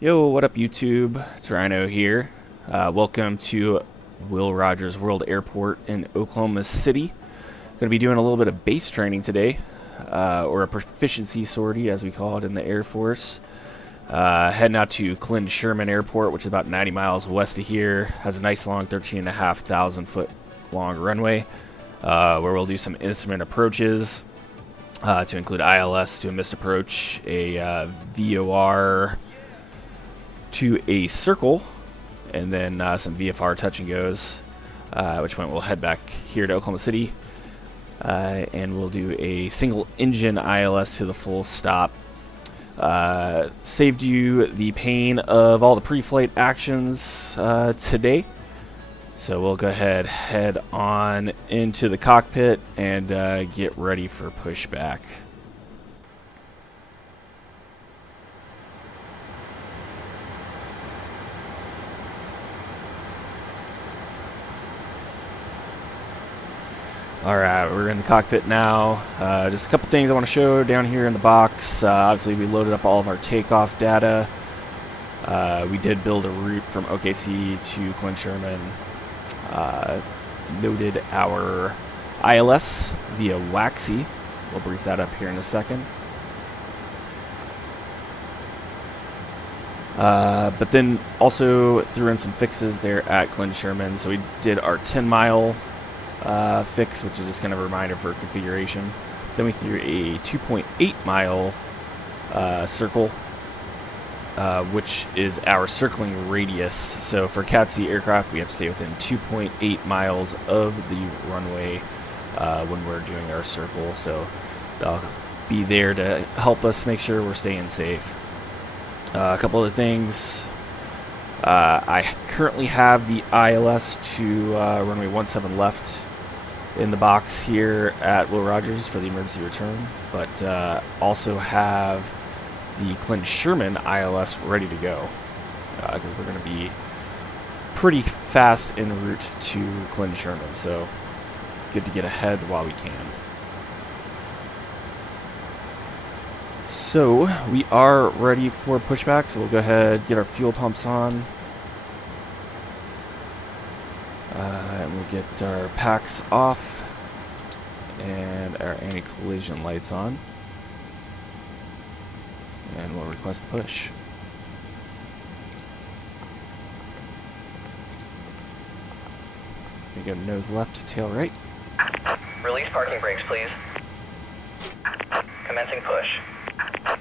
Yo, what up YouTube? It's Rhino here. Welcome to Will Rogers World Airport in Oklahoma City. Going to be doing a little bit of base training today, or a proficiency sortie as we call it in the Air Force. Heading out to Clint Sherman Airport, which is about 90 miles west of here. Has a nice long 13,500 foot long runway, where we'll do some instrument approaches to include ILS to a missed approach, a VOR to a circle, and then some VFR touch and goes, which point we'll head back here to Oklahoma City, and we'll do a single engine ILS to the full stop. Saved you the pain of all the pre-flight actions today, so we'll go ahead, head on into the cockpit and get ready for pushback. Alright, we're in the cockpit now. Just a couple things I want to show down here in the box. Obviously, we loaded up all of our takeoff data. We did build a route from OKC to Clint Sherman. Loaded our ILS via Waxy. We'll brief that up here in a second. But then also threw in some fixes there at Clint Sherman. So we did our 10-mile fix, which is just kind of a reminder for configuration. Then we threw a 2.8 mile circle, which is our circling radius. So for KOKC aircraft, we have to stay within 2.8 miles of the runway when we're doing our circle. So they'll be there to help us make sure we're staying safe. A couple other things. I currently have the ILS to runway 17 left in the box here at Will Rogers for the emergency return, but also have the Clint Sherman ILS ready to go, because we're going to be pretty fast en route to Clint Sherman, so good to get ahead while we can. So we are ready for pushback, so we'll go ahead, get our fuel pumps on. And we'll get our packs off and our anti-collision lights on, and we'll request the push. We go nose left, tail right. Release parking brakes, please. Commencing push.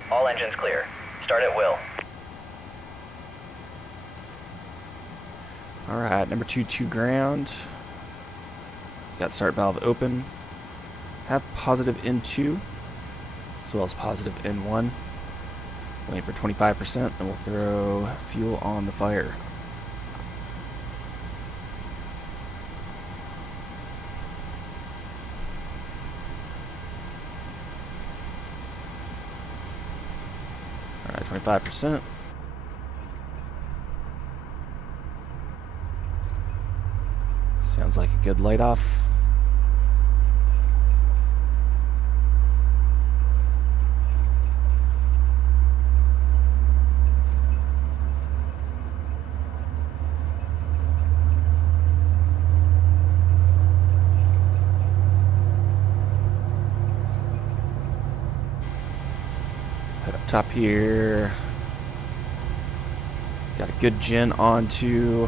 All engines clear. Start at will. Alright, number 2 to ground. Got start valve open. Have positive N2, as well as positive N1. Waiting for 25%, and we'll throw fuel on the fire. Alright, 25%. Sounds like a good light off. Head up top here. Got a good gen onto.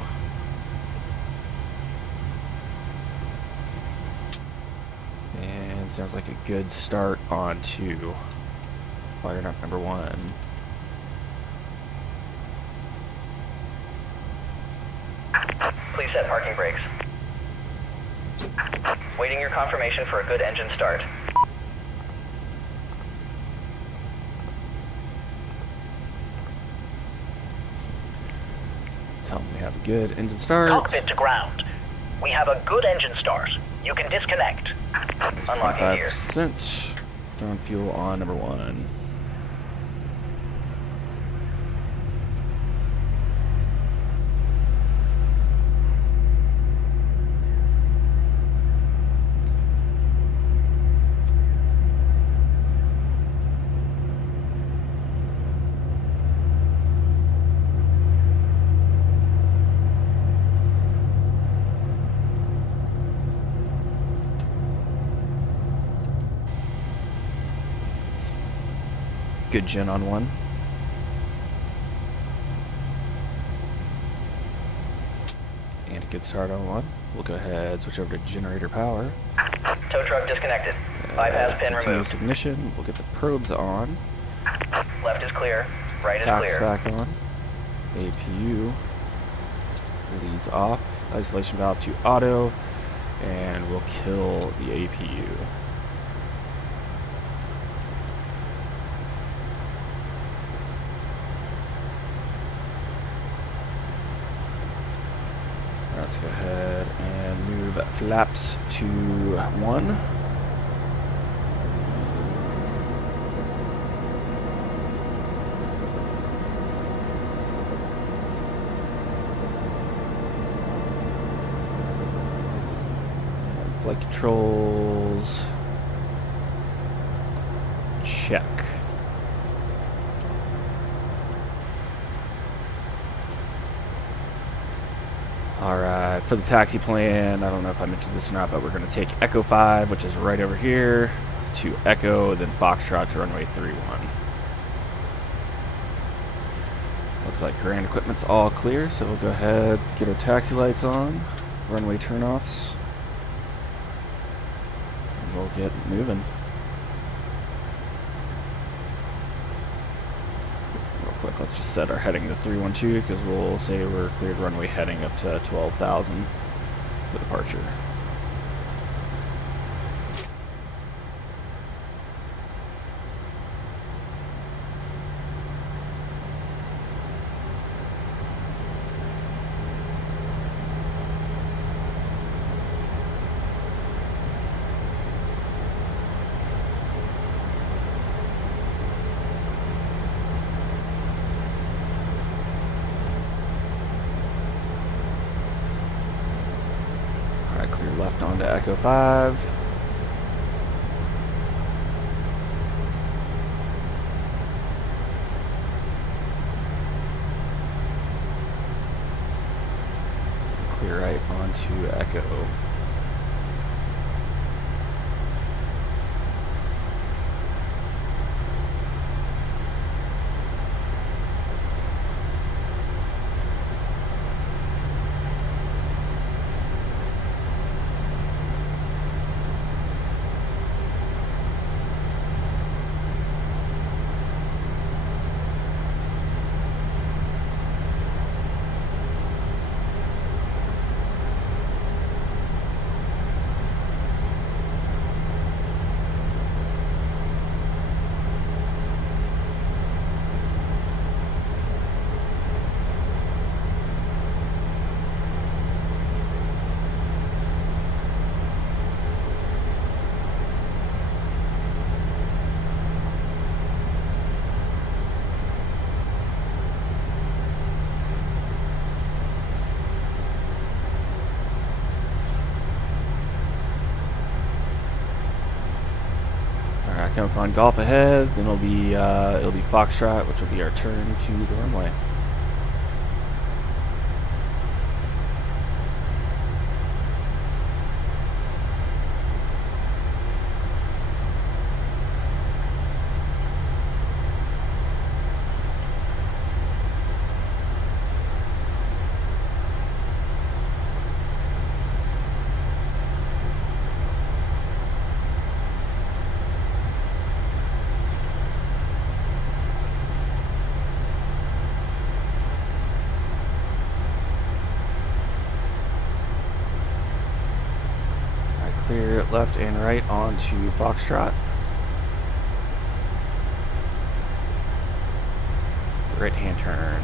Sounds like a good start onto firing up number 1. Please set parking brakes. Waiting your confirmation for a good engine start. Tell them we have a good engine start. Cockpit to ground. We have a good engine start. You can disconnect. Unlocking gear. 25%. Throwing fuel on number 1. Good gen on one. And a good start on one. We'll go ahead, switch over to generator power. Tow truck disconnected. Bypass pin Continuous removed. ignition. We'll get the probes on. Left is clear. Right is Packs clear. back on. APU leads off. Isolation valve to auto. And we'll kill the APU. Let's go ahead and move flaps to 1. And flight controls. Check. Alright, for the taxi plan, I don't know if I mentioned this or not, but we're going to take Echo 5, which is right over here, to Echo, then Foxtrot to runway 31. Looks like ground equipment's all clear, so we'll go ahead, get our taxi lights on, runway turnoffs, and we'll get moving. Quick, let's just set our heading to 312 because we'll say we're cleared runway heading up to 12,000 for departure. Clear left onto Echo 5. Clear right onto Echo. Come up on Golf ahead, then it'll be Foxtrot, which will be our turn to the runway. Clear left and right onto Foxtrot. Right hand turn.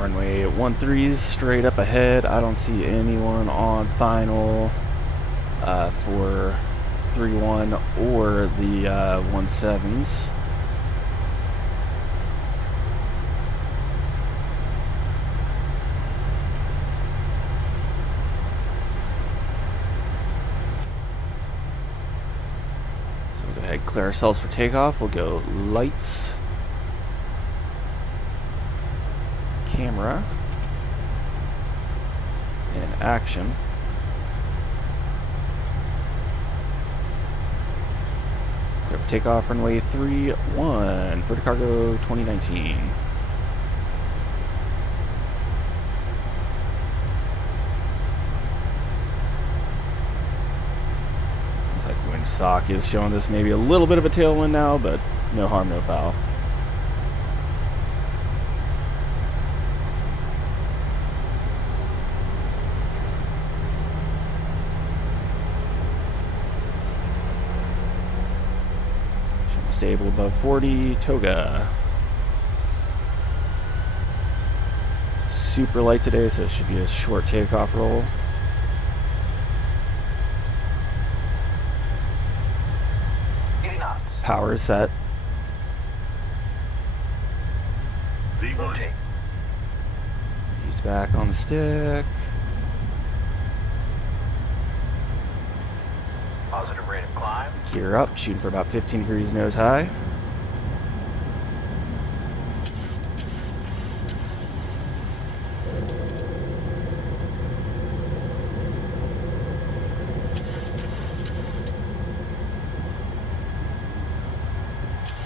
Runway 13's straight up ahead. I don't see anyone on final for 31 or the 17s. clear ourselves for takeoff. We'll go lights, camera, and action. Clear for takeoff, runway 31, FERDA Cargo 2019. Sock is showing this maybe a little bit of a tailwind now, but no harm, no foul. Stable above 40, toga. Super light today, so it should be a short takeoff roll. Power is set. Rotate. He's back on the stick. Positive rate of climb. Gear up, shooting for about 15 degrees nose high.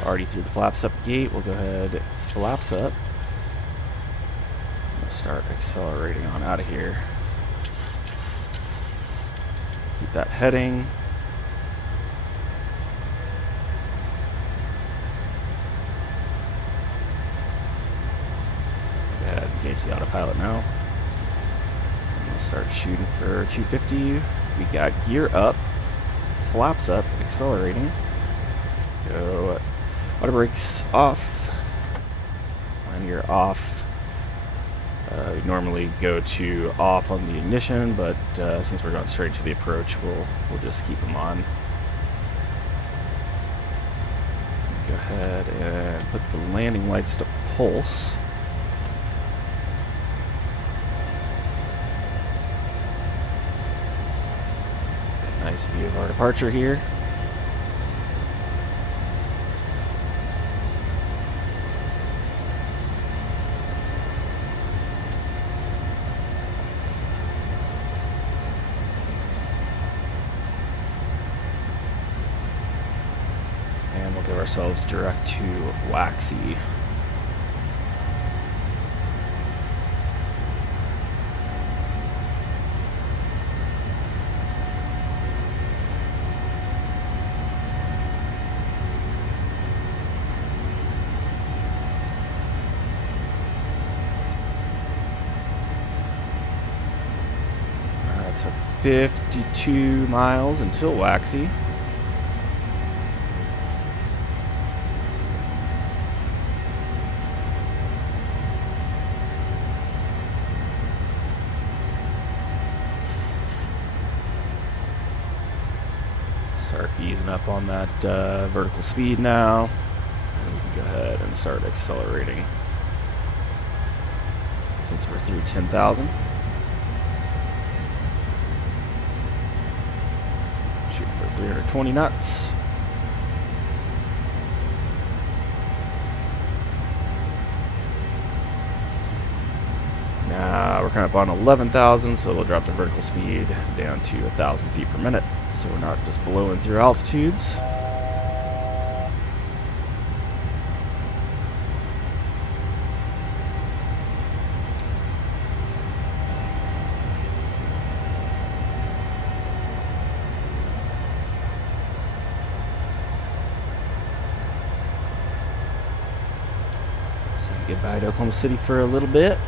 Already through the flaps up gate, we'll go ahead, flaps up. We'll start accelerating on out of here. Keep that heading. Go ahead, engage the autopilot now. And we'll start shooting for 250. We got gear up, flaps up, accelerating. Go. Water brakes off. When you're off, we normally go to off on the ignition, but since we're going straight to the approach, we'll just keep them on. Go ahead and put the landing lights to pulse. Nice view of our departure here. Ourselves direct to Waxy. So 52 miles until Waxy. Start easing up on that vertical speed now. And we can go ahead and start accelerating. Since we're through 10,000. Shoot for 320 knots. Now we're kind of on 11,000, so we'll drop the vertical speed down to 1,000 feet per minute. So we're not just blowing through altitudes. So goodbye to Oklahoma City for a little bit.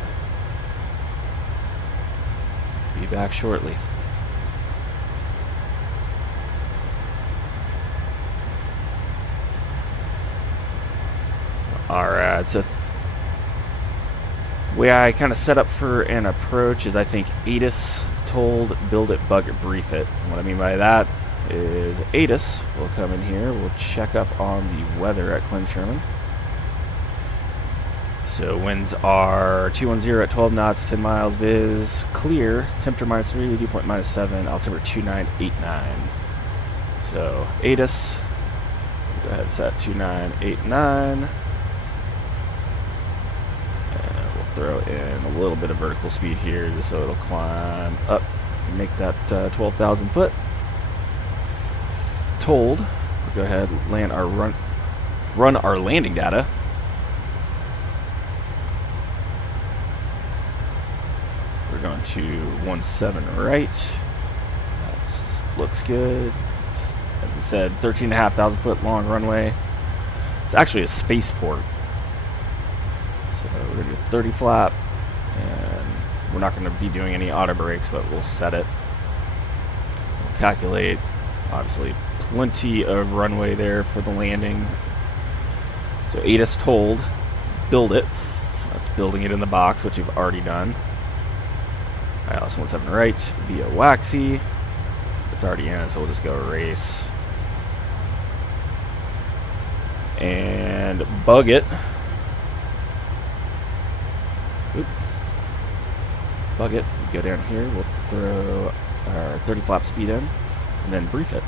Be back shortly. Alright, so the way I kind of set up for an approach is I think ATIS told build it, bug it, brief it. And what I mean by that is ATIS will come in here, we'll check up on the weather at Glen Sherman. So winds are 210 at 12 knots, 10 miles, viz, clear, temperature -3, dew point -7, altimeter 2989. So ATIS Go ahead and set 2989. And we'll throw in a little bit of vertical speed here just so it'll climb up and make that 12,000 foot. Told. We'll go ahead and land our run our landing data. We're going to 17 right. That looks good. As I said, 13,500 foot long runway. It's actually a spaceport. So we're going to do 30 flap. And we're not going to be doing any auto brakes, but we'll set it. We'll calculate, obviously, plenty of runway there for the landing. So ATIS told, build it. That's building it in the box, which you've already done. ILS 17 right via Waxy. It's already in, so we'll just go race. And bug it. Oop. Bug it. Go down here. We'll throw our 30 flap speed in and then brief it.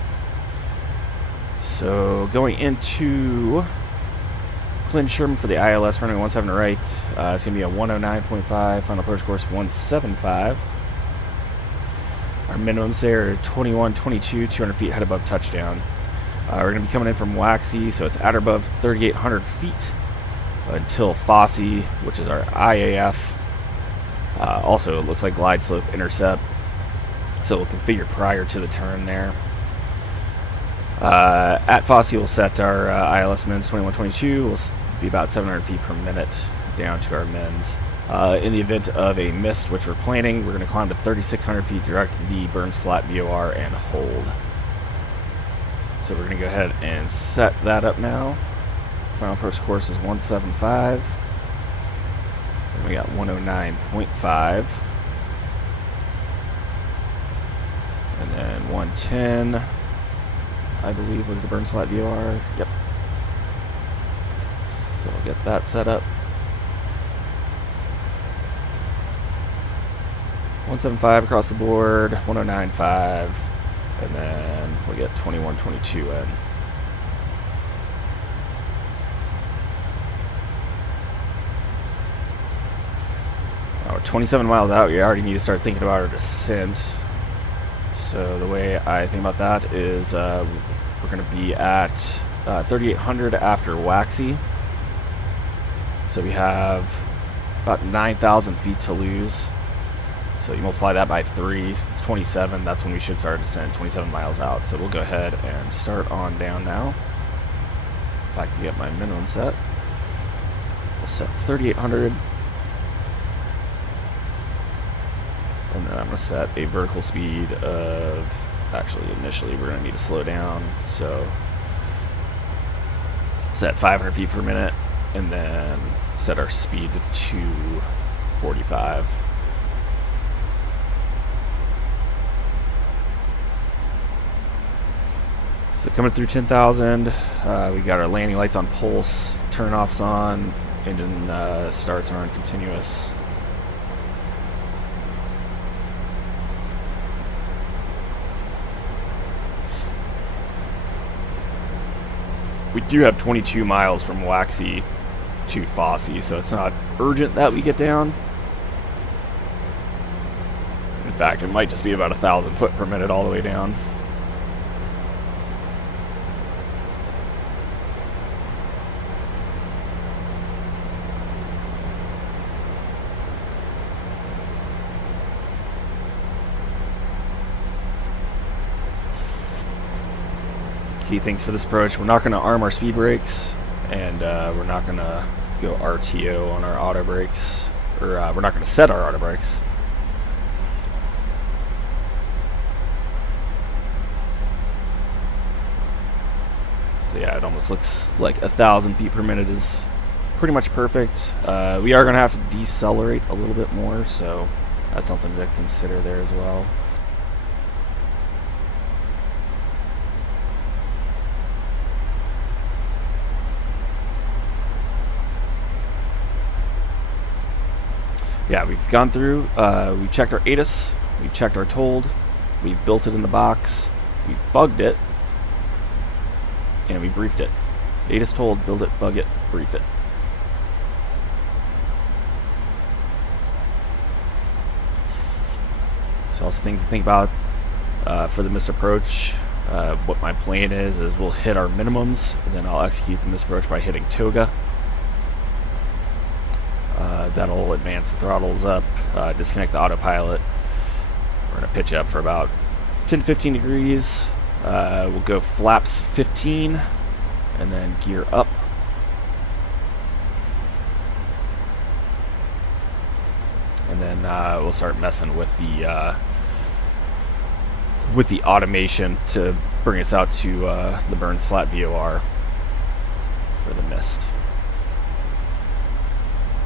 So going into Clint Sherman for the ILS running 17 right. It's going to be a 109.5. Final approach course 175. Our minimums there are 21, 22, 200 feet head above touchdown. We're going to be coming in from Waxy, so it's at or above 3,800 feet until Fosse, which is our IAF. Also, it looks like glide slope intercept, so we'll configure prior to the turn there. At Fosse, we'll set our ILS mins 21, 22. We'll be about 700 feet per minute down to our mins. In the event of a mist, which we're planning, we're going to climb to 3,600 feet, direct the Burns Flat VOR, and hold. So we're going to go ahead and set that up now. Final approach course is 175. And we got 109.5. And then 110, I believe, was the Burns Flat VOR. Yep. So we'll get that set up. 175 across the board, 109.5, and then we'll get 21.22 in. Now we're 27 miles out. We already need to start thinking about our descent. So the way I think about that is we're going to be at 3,800 after Waxy. So we have about 9,000 feet to lose. So you multiply that by 3, it's 27. That's when we should start descent, 27 miles out. So we'll go ahead and start on down now. If I can get my minimum set. We'll set 3,800. And then I'm going to set a vertical speed of, actually initially we're going to need to slow down. So set 500 feet per minute and then set our speed to 245. So coming through 10,000, we got our landing lights on pulse, turn offs on, engine starts are on continuous. We do have 22 miles from Waxy to Fosse, so it's not urgent that we get down. In fact, it might just be about 1,000 foot per minute all the way down. Key things for this approach: we're not going to arm our speed brakes, and we're not going to go RTO on our auto brakes, or we're not going to set our auto brakes. So yeah, it almost looks like 1,000 feet per minute is pretty much perfect. We are going to have to decelerate a little bit more, so that's something to consider there as well. Yeah, we've gone through, we've checked our ATIS, we've checked our told, we've built it in the box, we've bugged it, and we briefed it. Data's told, build it, bug it, brief it. So also things to think about for the missed approach. What my plan is we'll hit our minimums, and then I'll execute the missed approach by hitting toga. That'll advance the throttles up, disconnect the autopilot. We're going to pitch up for about 10 to 15 degrees. We'll go flaps 15 and then gear up. And then we'll start messing with the automation to bring us out to the Burns Flat VOR for the mist.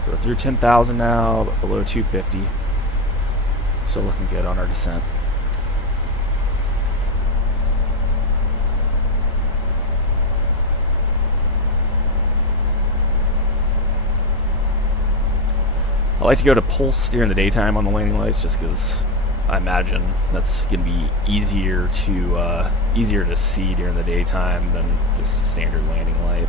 So we're through 10,000 now, but below 250. Still looking good on our descent. I like to go to pulse during the daytime on the landing lights, just because I imagine that's going to be easier to see during the daytime than just standard landing light.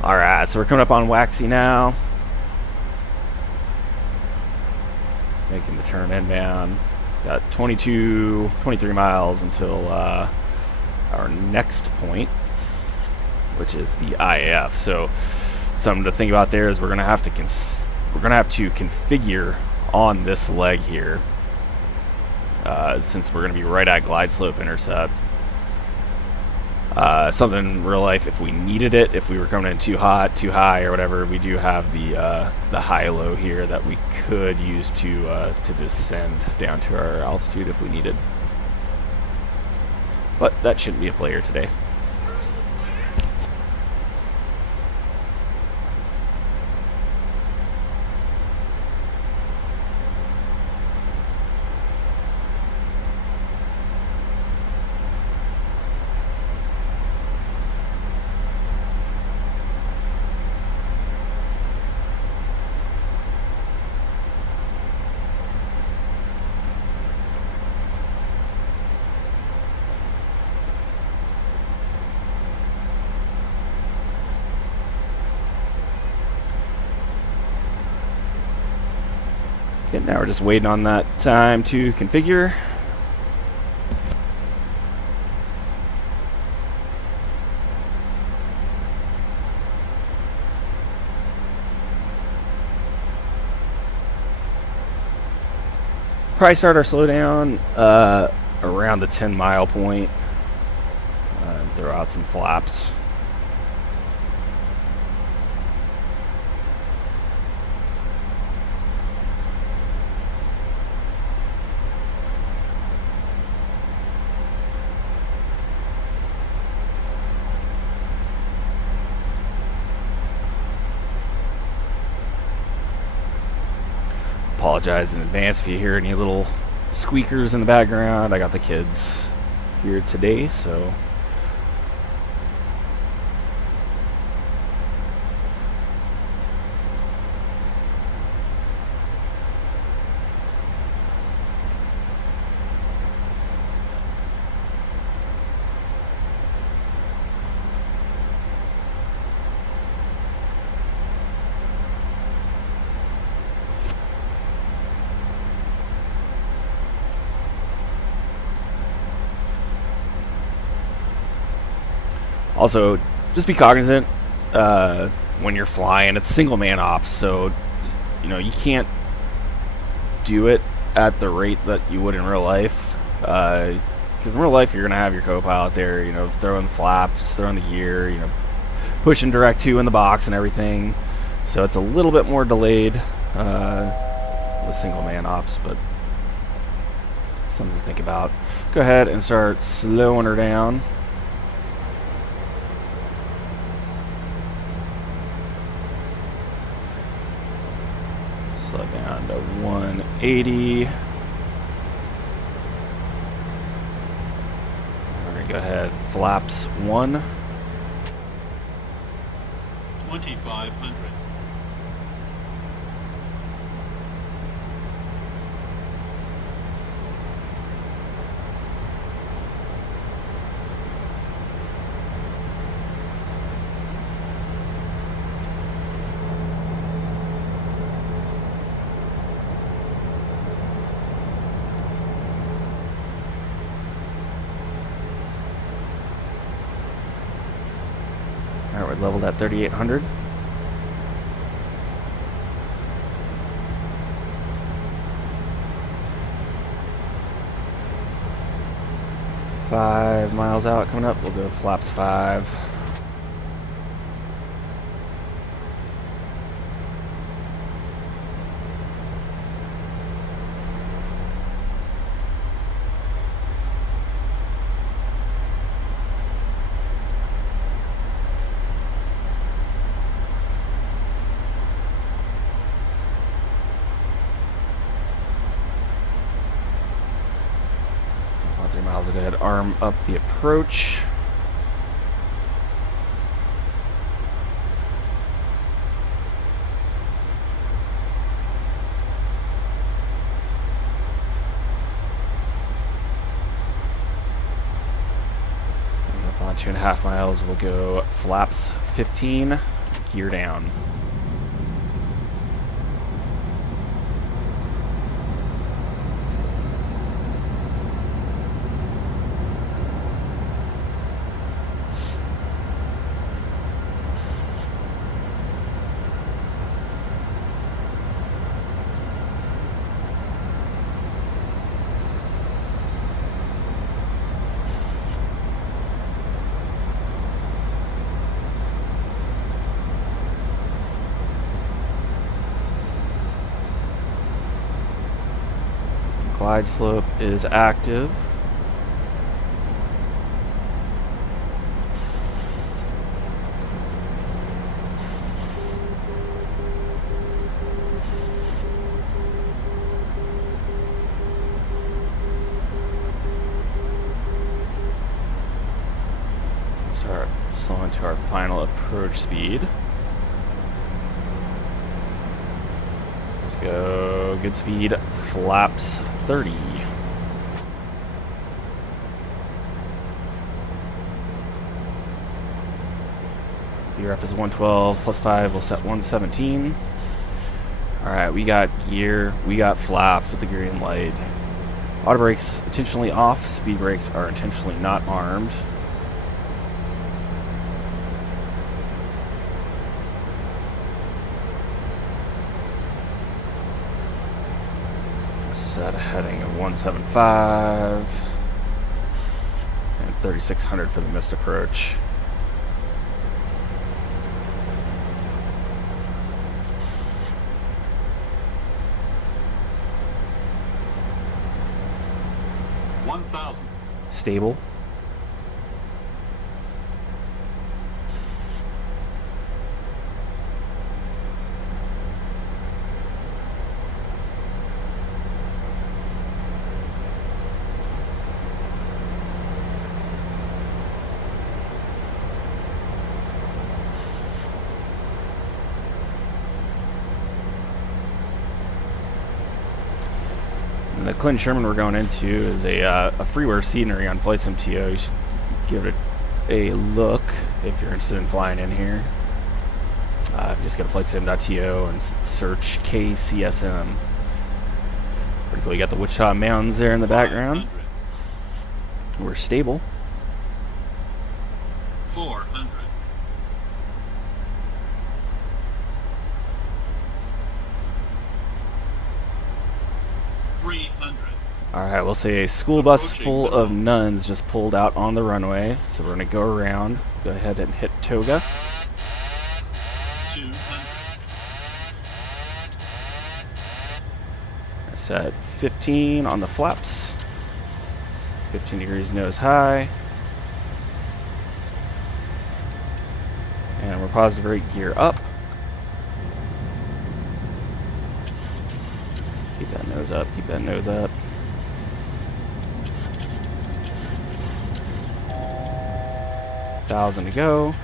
Alright, so we're coming up on Waxy now. Making the turn inbound. Got 23 miles until our next point, which is the IAF. So something to think about there is we're gonna have to configure on this leg here, since we're gonna be right at glide slope intercept. Something in real life, if we needed it, if we were coming in too hot, too high, or whatever, we do have the high-low here that we could use to descend down to our altitude if we needed. But that shouldn't be a player today. Okay, now we're just waiting on that time to configure. Probably start our slowdown around the 10-mile point. And throw out some flaps. Apologize in advance if you hear any little squeakers in the background. I got the kids here today, so also, just be cognizant when you're flying. It's single man ops, so you know you can't do it at the rate that you would in real life. Because in real life, you're gonna have your co-pilot there, you know, throwing the flaps, throwing the gear, you know, pushing direct two in the box and everything. So it's a little bit more delayed with single man ops, but something to think about. Go ahead and start slowing her down. Slow down to 180. Alright, go ahead. Flaps 1. 2500. Alright, we're leveled at 3800. Five miles out coming up. We'll go flaps 5. Miles. I'll go ahead, arm up the approach. And up on 2.5 miles, we'll go flaps 15, gear down. Glide slope is active. Start slowing to our final approach speed. Let's go. Good speed. Flaps 30. VRF is 112 plus 5. We'll set 117. Alright, we got gear. We got flaps with the green light. Auto brakes intentionally off. Speed brakes are intentionally not armed. Set a heading of 175 and 3600 for the missed approach. Stable. And the Clinton Sherman we're going into is a freeware scenery on Flight Sim TO. You should give it a look if you're interested in flying in here. Just go to flightsim.to and search KCSM. Pretty cool. You got the Wichita Mountains there in the background. We're stable. 400. 300. Alright, we'll say a school bus full of nuns just pulled out on the runway. So we're going to go around. Go ahead and hit toga. 200. Set 15 on the flaps. 15 degrees nose high. And we're positive rate gear up. Keep that nose up, keep that nose up. $1,000 to go.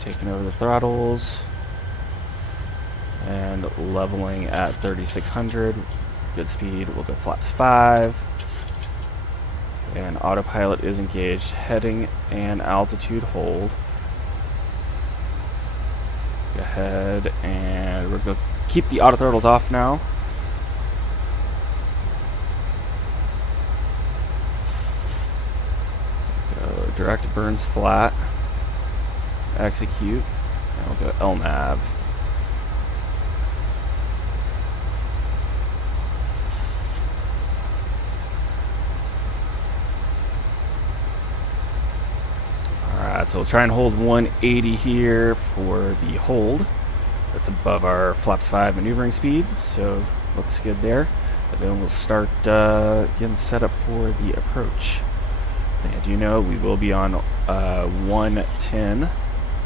Taking over the throttles and leveling at 3600. Good speed. We'll go flaps 5. And autopilot is engaged. Heading and altitude hold. Go ahead and we're going to keep the auto throttles off now. Go direct burns flat. Execute, and we'll go LNAV. Alright, so we'll try and hold 180 here for the hold. That's above our flaps 5 maneuvering speed, so looks good there. But then we'll start getting set up for the approach. I think I do know we will be on 110.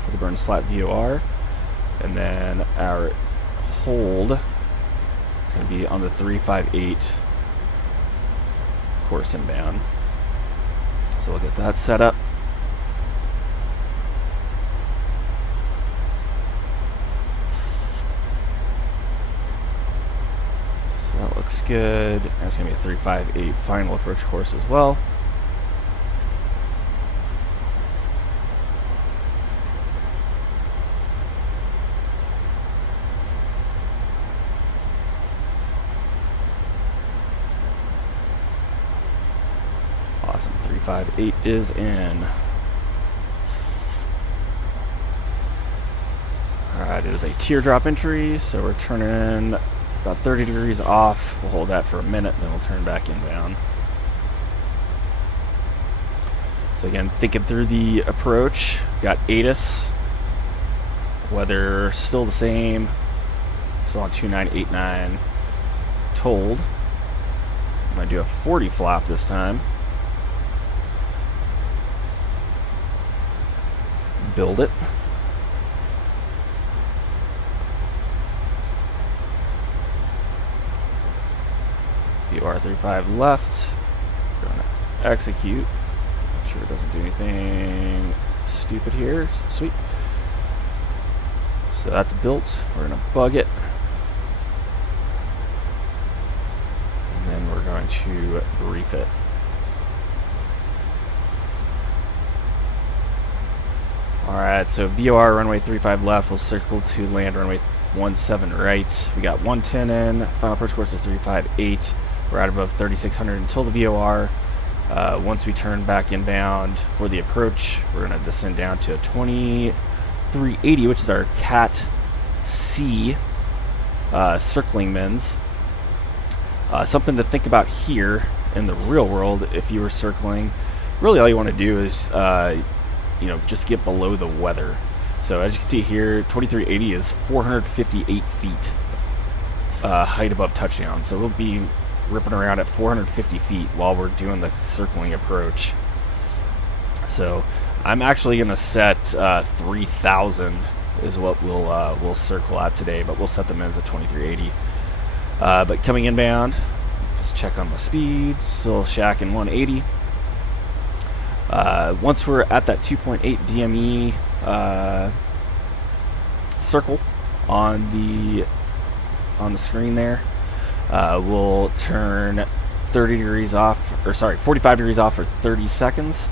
For the burns flat VOR, and then our hold is going to be on the 358 course inbound. So we'll get that set up. So that looks good. That's going to be a 358 final approach course as well. Awesome, 358 is in. Alright, it is a teardrop entry, so we're turning about 30 degrees off. We'll hold that for a minute, then we'll turn back inbound. So again, thinking through the approach, got ATIS. Weather still the same. Still on 2989. Told. I'm going to do a 40 flap this time. Build it. VOR35 left. Going to execute. Make sure it doesn't do anything stupid here. Sweet. So that's built. We're going to bug it. And then we're going to brief it. Alright, so VOR runway 35 left, we'll circle to land runway 17 right. We got 110 in, final approach course is 358. We're out above 3600 until the VOR. Once we turn back inbound for the approach, we're going to descend down to 2380, which is our Cat C circling mins. Something to think about here in the real world if you were circling. Really all you want to do is just get below the weather. So as you can see here, 2380 is 458 feet height above touchdown. So we'll be ripping around at 450 feet while we're doing the circling approach. So I'm actually going to set 3,000 is what we'll circle at today, but we'll set them as a 2380. But coming inbound, Let's check on the speed. Still shacking 180. Once we're at that 2.8 DME circle on the screen there, we'll turn 30 degrees off, or sorry, 45 degrees off for 30 seconds.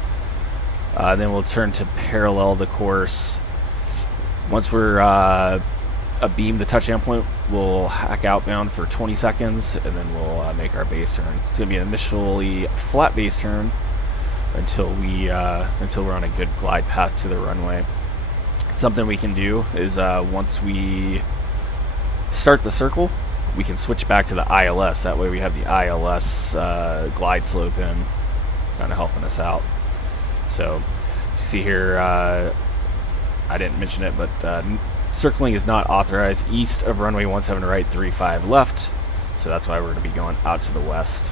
Then we'll turn to parallel the course. Once we're abeam the touchdown point, we'll hack outbound for 20 seconds, and then we'll make our base turn. It's going to be an initially flat base turn until we're on a good glide path to the runway. Something we can do is once we start the circle, we can switch back to the ILS. That way we have the ILS glide slope in, kind of helping us out. So you see here, I didn't mention it, but circling is not authorized east of runway 17 right, 35 left. So that's why we're going to be going out to the west.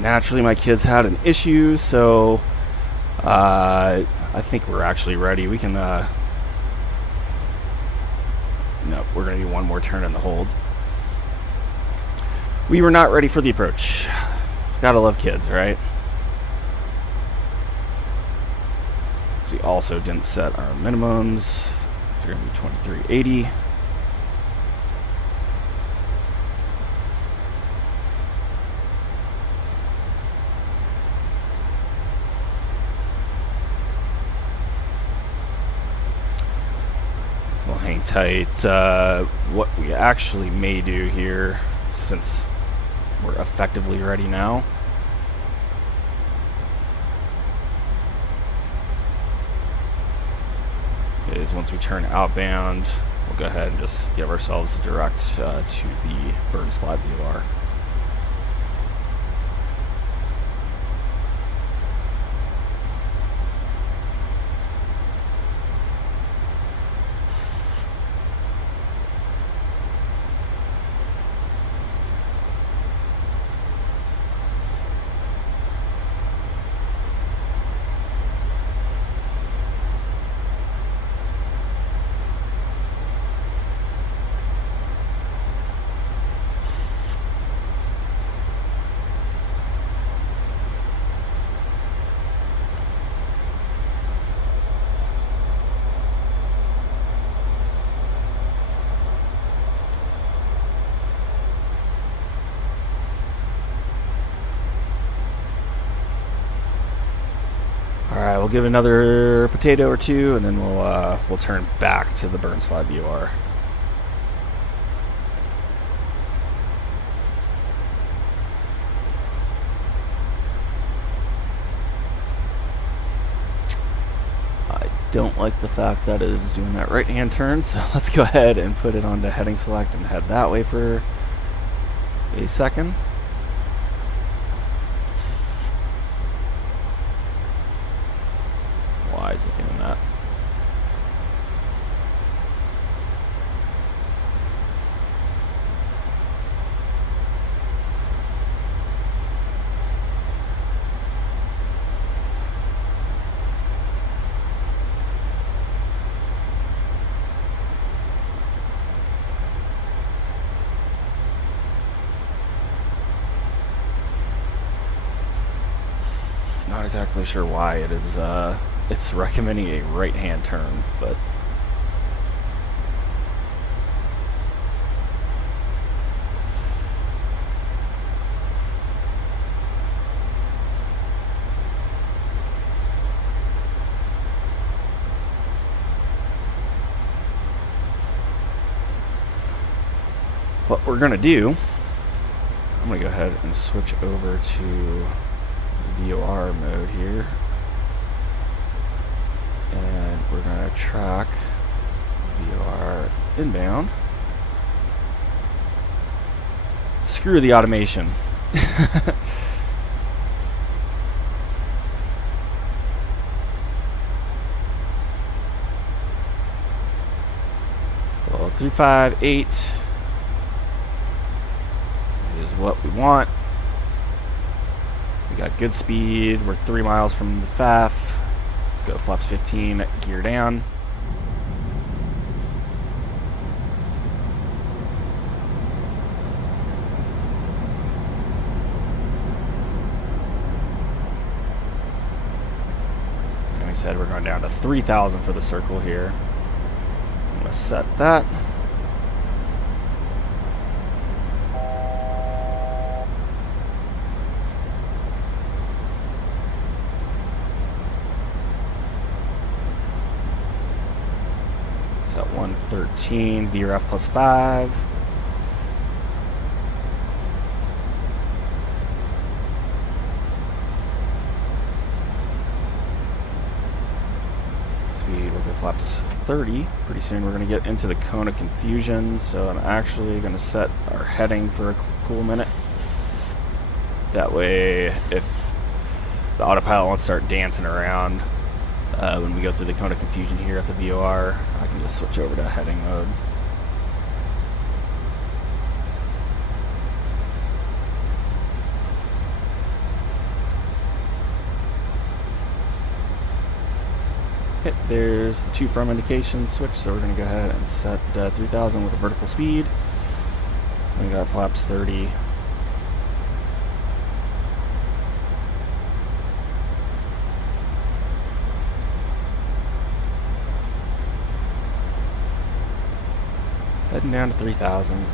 Naturally, my kids had an issue, so I think we're actually ready. We can, no, we're going to do one more turn in the hold. We were not ready for the approach. Gotta love kids, right? We also didn't set our minimums. They're going to be 2380. Hang tight. What we actually may do here, since we're effectively ready now, is once we turn outbound, we'll go ahead and just give ourselves a direct to the Burns Flat VFR. Alright, we'll give it another potato or two, and then we'll turn back to the Burns Flat VFR. I don't like the fact that it is doing that right-hand turn, so let's go ahead and put it onto heading select and head that way for a second. Why is it doing that? Not exactly sure why it is it's recommending a right-hand turn, but what we're going to do, I'm going to go ahead and switch over to VOR mode here. And we're going to track VOR inbound. Screw the automation. Well, 358 is what we want. We got good speed. We're 3 miles from the FAF. Let's go flaps 15, gear down. And we said we're going down to 3,000 for the circle here. I'm going to set that. It's at 113, VRF plus 5. Speed, we'll go flaps 30. Pretty soon we're going to get into the cone of confusion, so I'm actually going to set our heading for a cool minute. That way, if the autopilot wants to start dancing around when we go through the cone of confusion here at the VOR, I can just switch over to heading mode. Hit, there's the 2 from indication switch, so we're going to go ahead and set 3,000 with a vertical speed. We got flaps 30. Heading down to 3,000.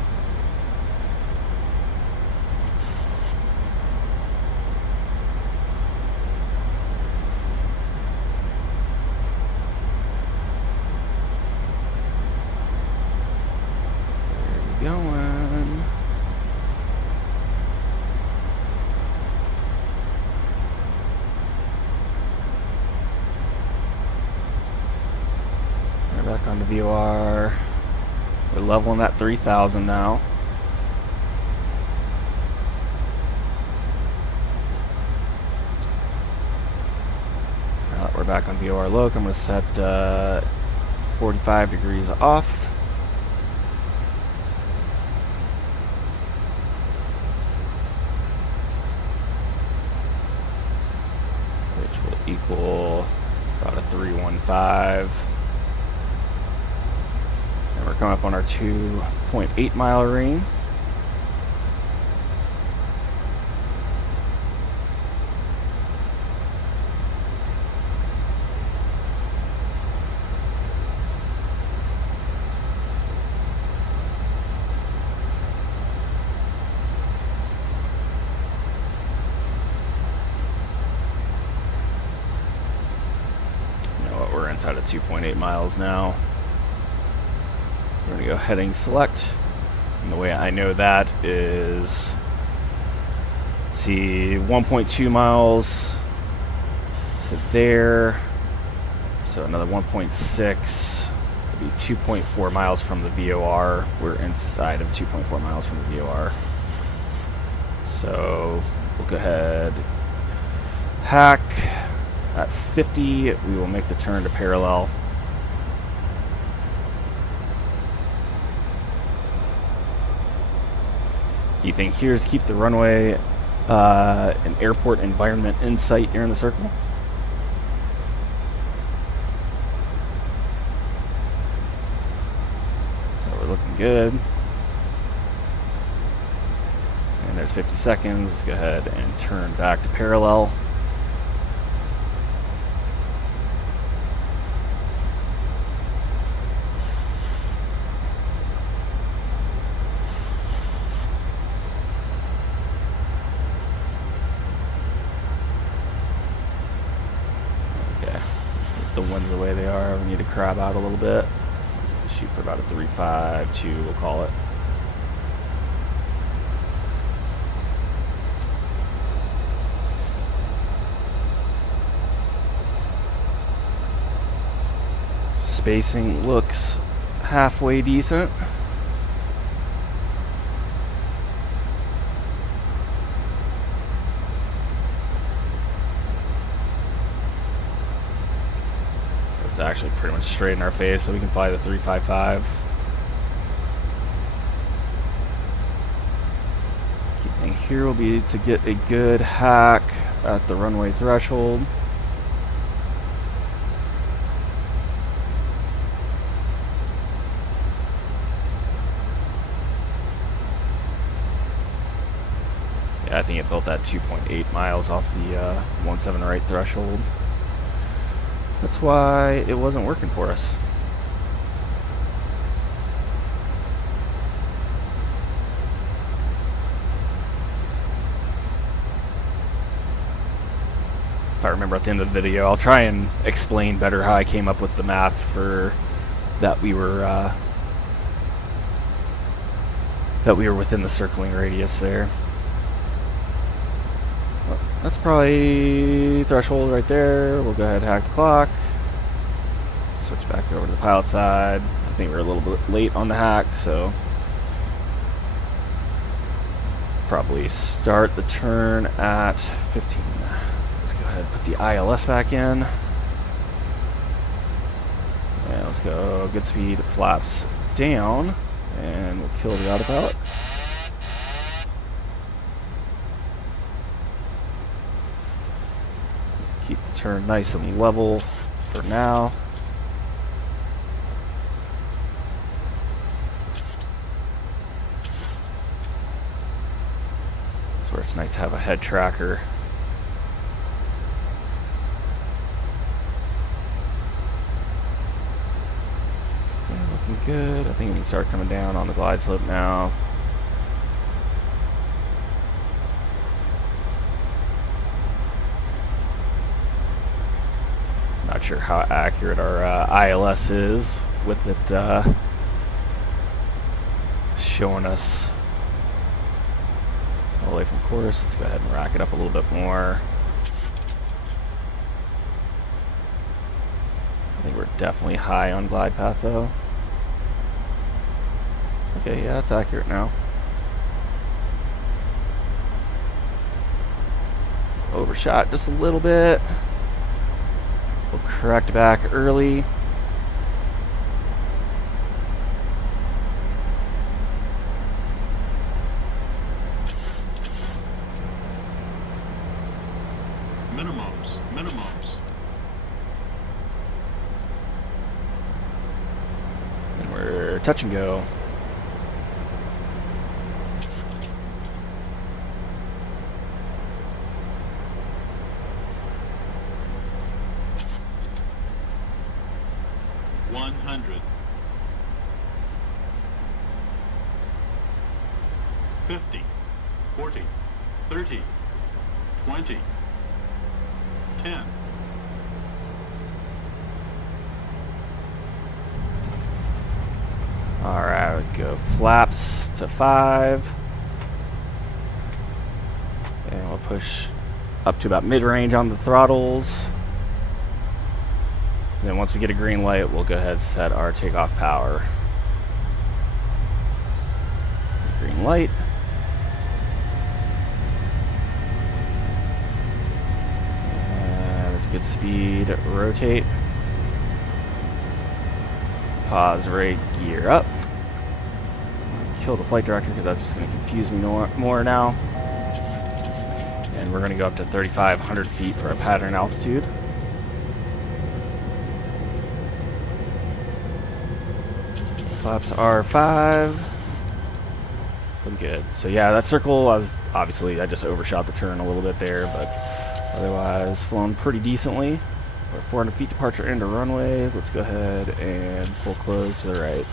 Going. We're back on the VOR. We're leveling at 3,000 now. Now that we're back on VOR loc, I'm going to set 45 degrees off. Equal about a 315. And we're coming up on our 2.8 mile ring. We're inside of 2.8 miles now. We're going to go heading select. And the way I know that is, see, 1.2 miles to there. So another 1.6. It'll be 2.4 miles from the VOR. We're inside of 2.4 miles from the VOR. So we'll go ahead, hack. At 50, we will make the turn to parallel. Key thing here is to keep the runway and airport environment in sight here in the circle. So we're looking good. And there's 50 seconds. Let's go ahead and turn back to parallel. The winds the way they are, we need to crab out a little bit. Shoot for about a 3.52, we'll call it. spacing looks halfway decent. It's actually pretty much straight in our face, so we can fly the 355. Key thing here will be to get a good hack at the runway threshold. Yeah, I think it built that 2.8 miles off the 17 right threshold. That's why it wasn't working for us. If I remember at the end of the video, I'll try and explain better how I came up with the math for that we were within the circling radius there. Well, that's probably threshold right there. We'll go ahead and hack the clock. Switch back over to the pilot side. I think we're a little bit late on the hack, so probably start the turn at 15. Let's go ahead and put the ILS back in. And let's go good speed, flaps down, and we'll kill the autopilot. Keep the turn nice and level for now. That's where it's nice to have a head tracker. Looking good. I think we can start coming down on the glide slope now. Not sure how accurate our ILS is with it showing us all the way from course. Let's go ahead and rack it up a little bit more. I think we're definitely high on glide path though. Okay, yeah, that's accurate now. Overshot just a little bit. We'll correct back early. Minimums. And we're touch and go. $100. 50, 40, 30, 20, 10. Alright, we go flaps to 5. And we'll push up to about mid-range on the throttles. And then once we get a green light, we'll go ahead and set our takeoff power. Green light. And there's good speed, rotate. Pause, rate, gear up. Kill the flight director because that's just going to confuse me more now. And we're going to go up to 3,500 feet for our pattern altitude. Flaps R5. Looking good. So yeah, that circle, I just overshot the turn a little bit there, but otherwise flown pretty decently. We're 400 feet departure into runway. Let's go ahead and pull close to the right.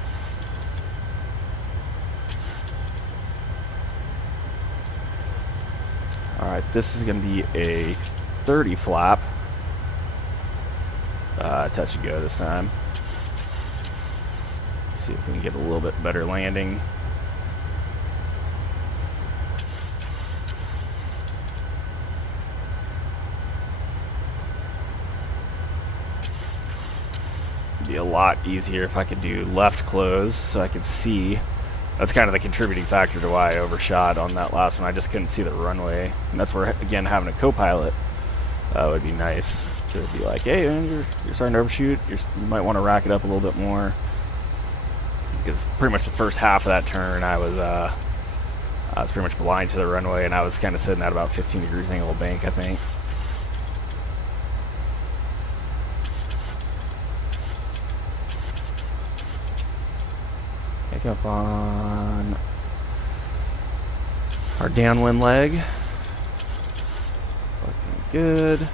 Alright, this is going to be a 30 flap. Touch and go this time. See if we can get a little bit better landing. Be a lot easier if I could do left close so I could see. That's kind of the contributing factor to why I overshot on that last one. I just couldn't see the runway. And that's where, again, having a co-pilot would be nice to be like, hey, man, you're starting to overshoot. You might want to rack it up a little bit more. Because pretty much the first half of that turn, I was pretty much blind to the runway, and I was kind of sitting at about 15 degrees angle of bank, I think. Pick up on our downwind leg. Looking good.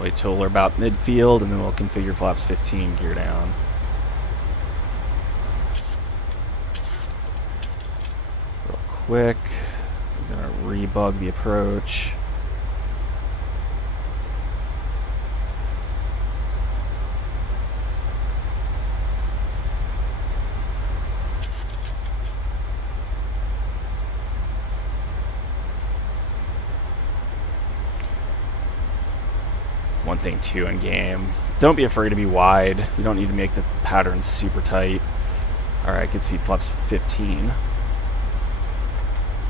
Wait till we're about midfield, and then we'll configure flaps 15, gear down. Real quick, I'm gonna rebug the approach. One thing too in game, don't be afraid to be wide. You don't need to make the patterns super tight. Alright, good speed flaps 15.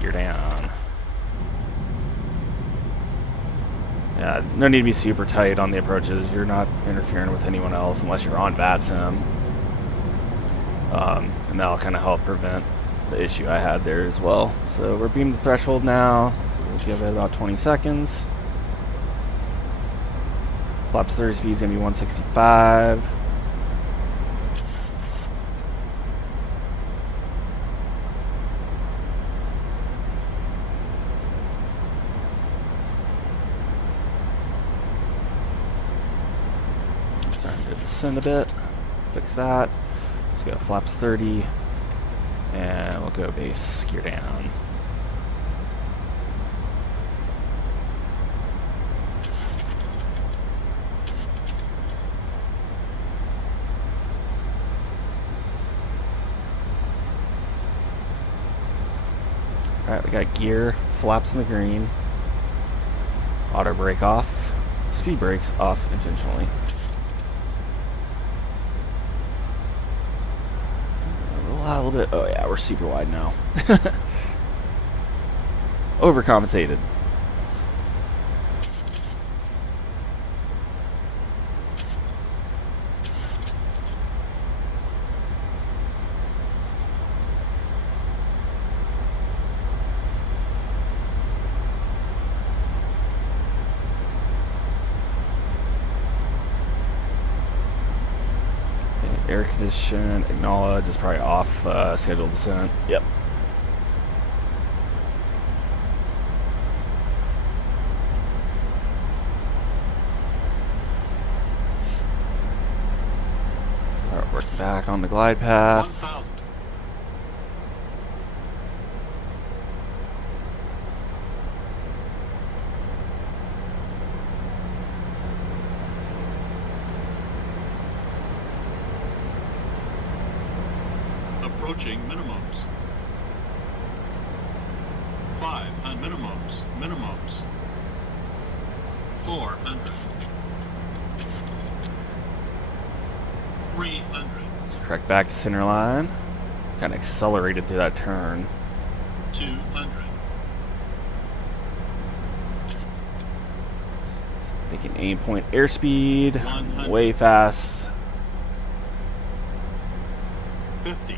Gear down. Yeah, no need to be super tight on the approaches. You're not interfering with anyone else unless you're on VATSIM. And that'll kind of help prevent the issue I had there as well. So we're beaming the threshold now. So we'll give it about 20 seconds. Flaps 30 speed is going to be 165. Starting to descend a bit. Fix that. Let's go flaps 30. And we'll go base gear down. Alright, we got gear, flaps in the green, auto brake off, speed brakes off intentionally. Roll out a little bit. Oh yeah, we're super wide now. Overcompensated. Air condition, acknowledge is probably off scheduled descent. Yep. Start working back on the glide path. 1,000. Approaching minimums. 5 on minimums. Minimums. 400. 300. Correct back to center line. Kind of accelerated through that turn. 200. Thinking aim point airspeed. 100. Way fast. 50,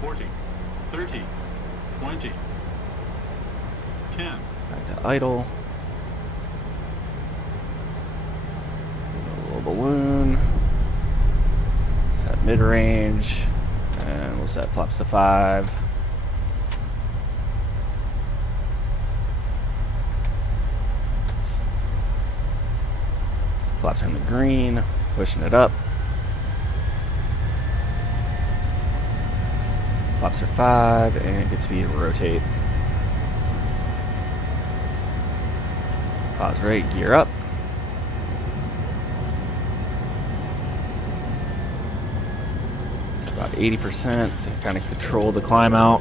40, 30, 20, 10. Back to idle. A little balloon. Set mid range. And we'll set flaps to 5. Flaps in the green. Pushing it up. Flaps are 5, and good speed rotate. Pause rate, gear up. About 80% to kind of control the climb out.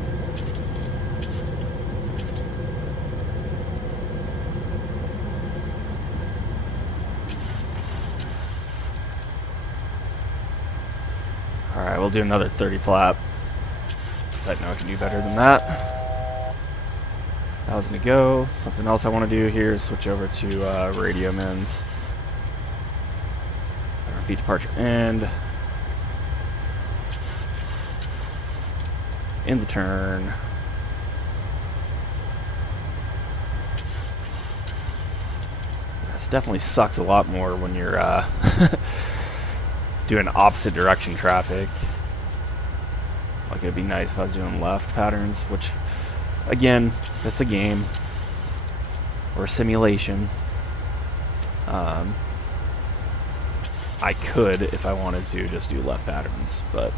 Alright, we'll do another 30 flap. I know I can do better than that. 1,000 to go. Something else I want to do here is switch over to radio mins. Our feet departure end. In the turn. This definitely sucks a lot more when you're doing opposite direction traffic. Like, it'd be nice if I was doing left patterns, which, again, that's a game or a simulation. I could, if I wanted to, just do left patterns, but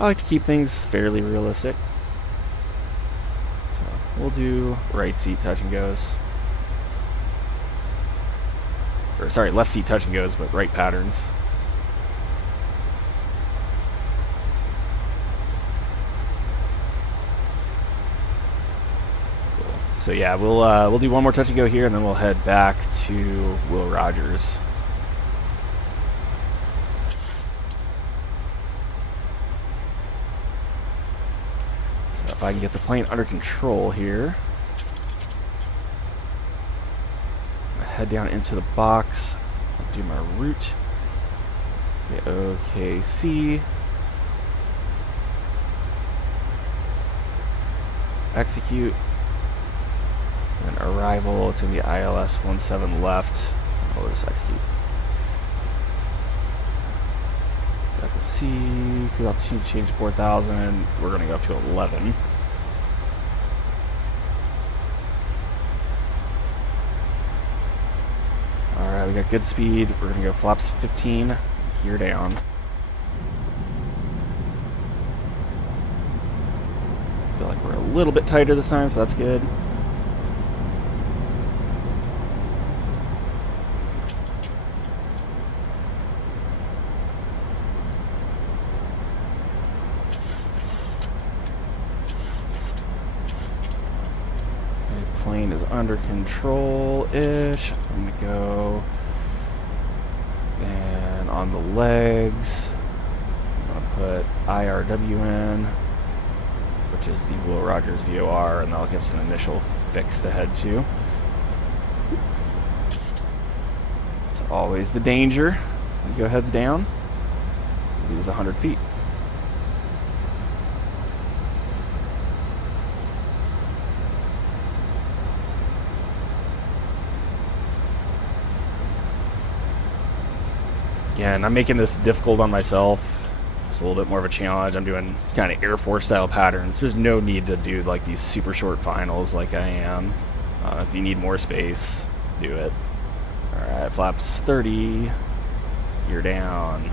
I like to keep things fairly realistic. So we'll do right seat touch and goes. Or sorry, left seat touch and goes, but right patterns. So yeah, we'll do one more touch and go here, and then we'll head back to Will Rogers. So if I can get the plane under control here, head down into the box. I'll do my route. KOKC. Execute. And arrival, it's going to be ILS 17 left. I'll just execute. FMC, cruise altitude change to 4,000. We're going to go up to 11. Alright, we got good speed. We're going to go flaps 15, gear down. I feel like we're a little bit tighter this time, so that's good. Plane is under control-ish. I'm going to go and on the legs, I'm going to put IRW in, which is the Will Rogers VOR, and that'll give us an initial fix to head to. It's always the danger when you go heads down, you lose 100 feet. Again, I'm making this difficult on myself. It's a little bit more of a challenge. I'm doing kind of Air Force style patterns. There's no need to do like these super short finals like I am. If you need more space, do it. Alright, flaps 30. Gear down.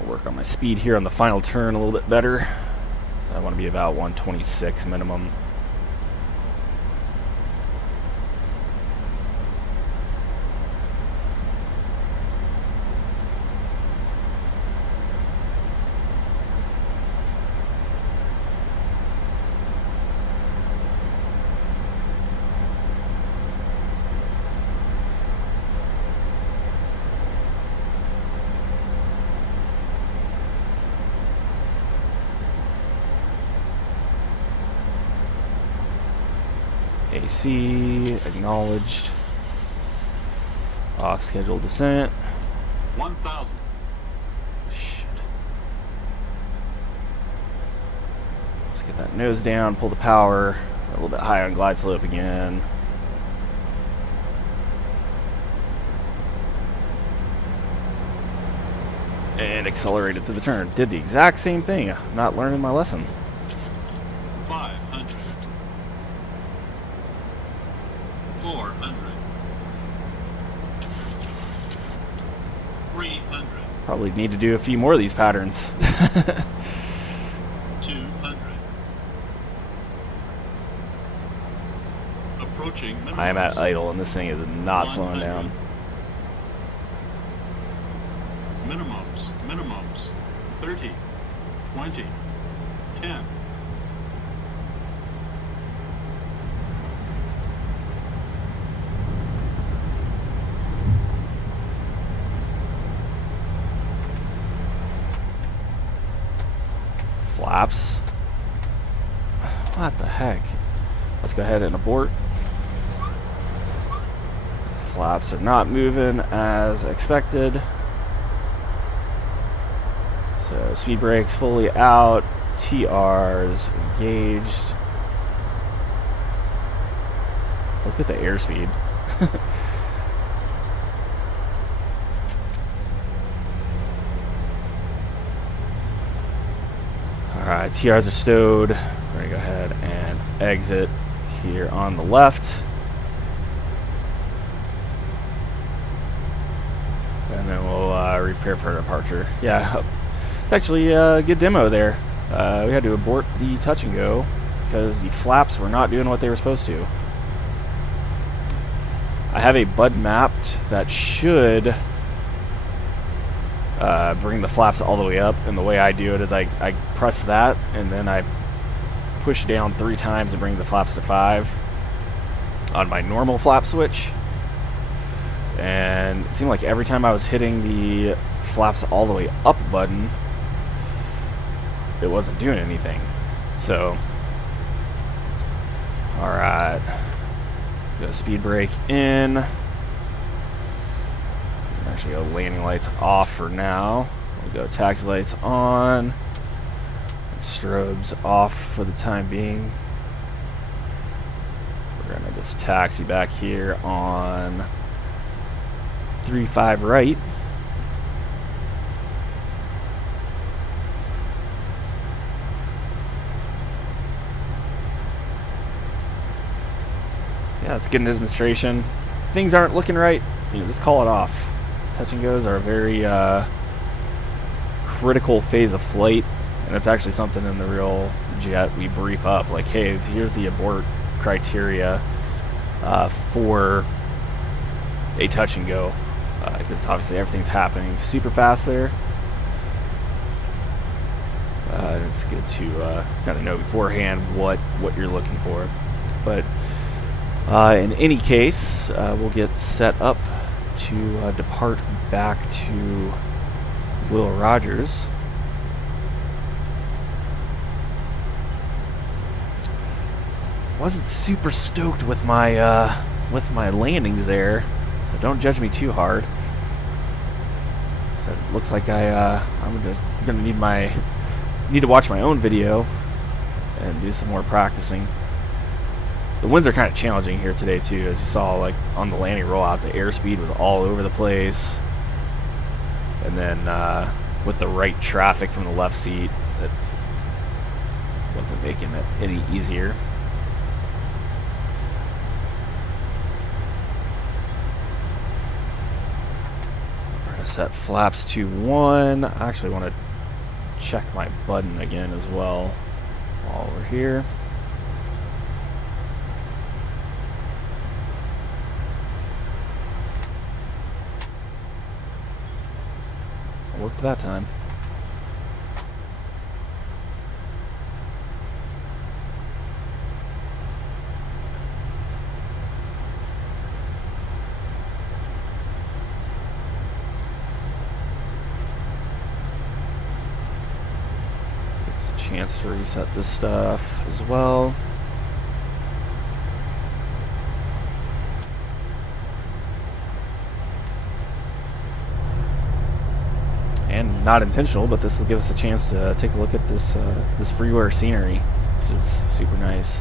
I'll work on my speed here on the final turn a little bit better. I want to be about 126 minimum. AC, acknowledged. Off scheduled descent. 1,000. Shit. Let's get that nose down, pull the power. A little bit high on glide slope again. And accelerated to the turn. Did the exact same thing. I'm not learning my lesson. 500. 400. 300. Probably need to do a few more of these patterns. 200. 300. I am at idle, and this thing is not slowing down. Minimums. 30, 20, 10. Flaps. What the heck? Let's go ahead and abort. Flaps are not moving as expected. So speed brakes fully out. TRs engaged. Look at the airspeed. Alright, TRs are stowed. We're going to go ahead and exit here on the left. And then we'll prepare for departure. Yeah, it's actually a good demo there. We had to abort the touch and go because the flaps were not doing what they were supposed to. I have a bud mapped that should bring the flaps all the way up, and the way I do it is I press that and then I push down 3 times to bring the flaps to 5 on my normal flap switch, and it seemed like every time I was hitting the flaps all the way up button, it wasn't doing anything. So alright, go speed brake in. Actually go landing lights off for now. We'll go taxi lights on. Strobes off for the time being. We're gonna just taxi back here on 35 right. Yeah, it's a good demonstration. If things aren't looking right, you know, just call it off. Touch and goes are a very critical phase of flight, and it's actually something in the real jet we brief up, like, hey, here's the abort criteria for a touch and go, because obviously everything's happening super fast there. It's good to kind of know beforehand what you're looking for. But in any case, we'll get set up to depart back to Will Rogers. Wasn't super stoked with my landings there, so don't judge me too hard. So it looks like I'm gonna need to watch my own video and do some more practicing. The winds are kind of challenging here today too, as you saw, like on the landing rollout, the airspeed was all over the place, and then with the right traffic from the left seat, it wasn't making it any easier. We're gonna set flaps to 1. I actually want to check my button again as well while we're here. Worked that time. Gives a chance to reset this stuff as well. And not intentional, but this will give us a chance to take a look at this this freeware scenery, which is super nice.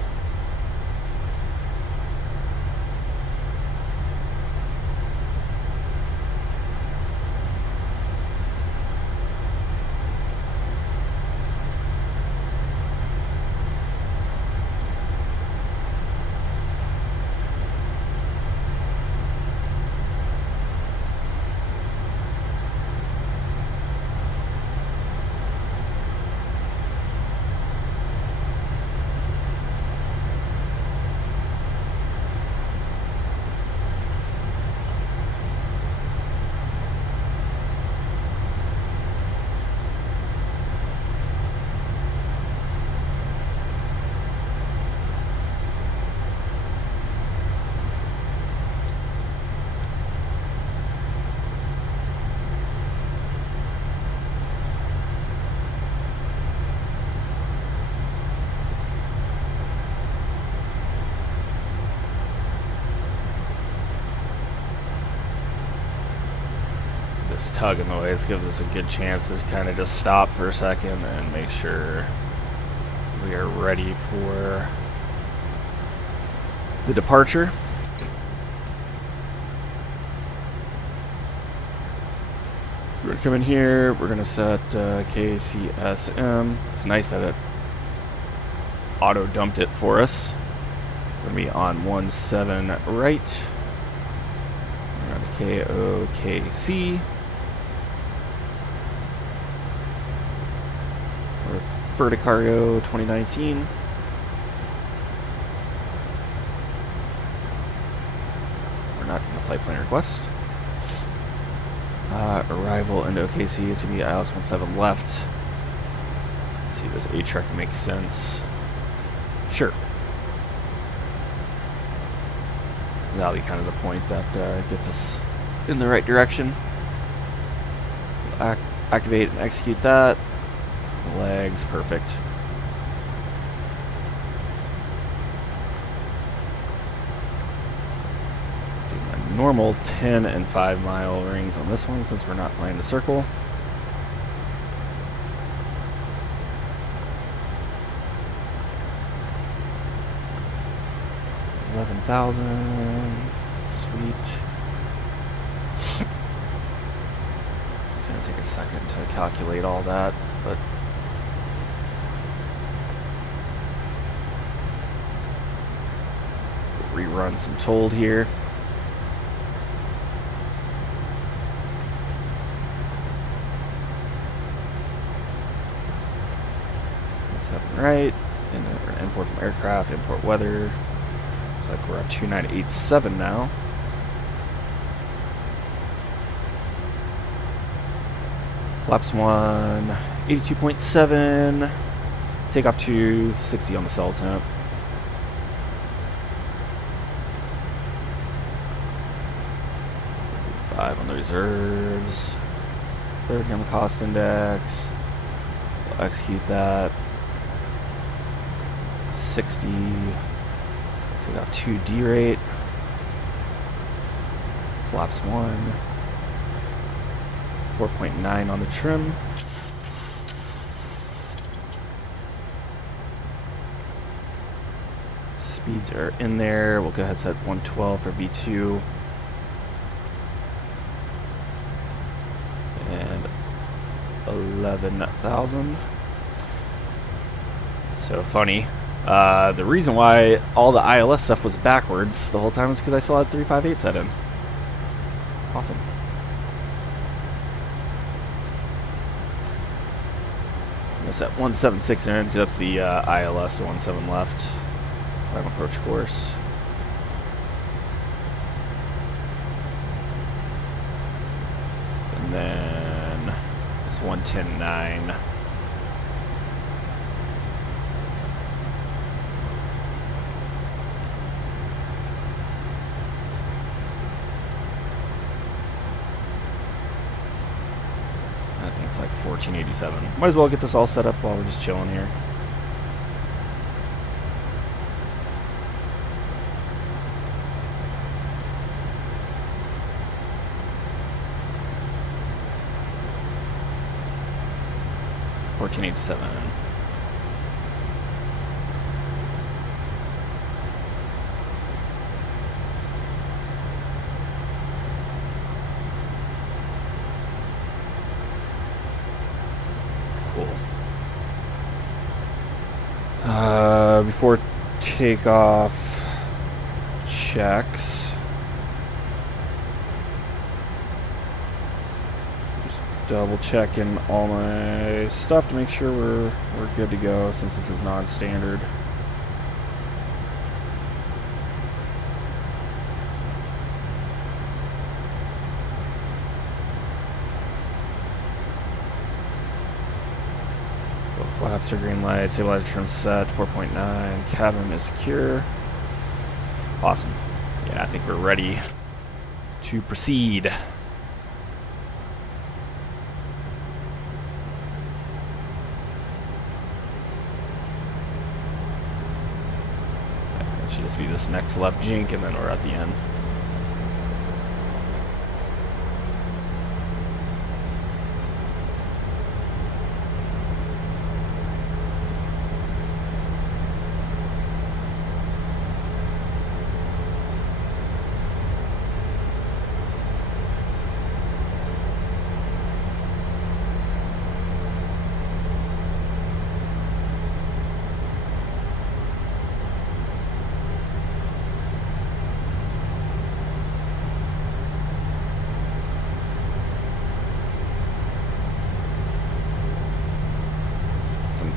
this tug in the way. This gives us a good chance to kind of just stop for a second and make sure we are ready for the departure. So we're going to come in here. We're going to set KCSM. It's nice that it auto dumped it for us. We're going to be on 17 right. We're on the KOKC. We're FERDA Cargo 2019. We're not in the flight plan request. Arrival into OKC. It's going to be ILS 17 left. Let's see, does A-Trek make sense? Sure. That'll be kind of the point that gets us in the right direction. We'll activate and execute that. Legs, perfect. Do my normal 10 and 5 mile rings on this one since we're not flying the circle. 11,000. Sweet. It's going to take a second to calculate all that, but we'll rerun some told here. Right, and import from aircraft, import weather. Looks like we're at 2987 now. Flaps 1, 82.7. Takeoff 2, 60 on the cell temp. Five on the reserves. 30 on the cost index. We'll execute that. 60. We got 2 D rate. Flaps 1. 4.9 on the trim. Speeds are in there. We'll go ahead and set 112 for V2. And 11,000. So funny. The reason why all the ILS stuff was backwards the whole time is because I still had 358 set in. Awesome. I'm going to set 176 in because that's the ILS to 17 left. Time approach course. And then it's 110.9. It's like 1487. Might as well get this all set up while we're just chilling here. $14.87. Before takeoff checks, just double checking all my stuff to make sure we're good to go since this is non-standard. Flaps are green light, stabilizer trim set, 4.9, cabin is secure. Awesome. Yeah, I think we're ready to proceed. It should just be this next left jink and then we're at the end.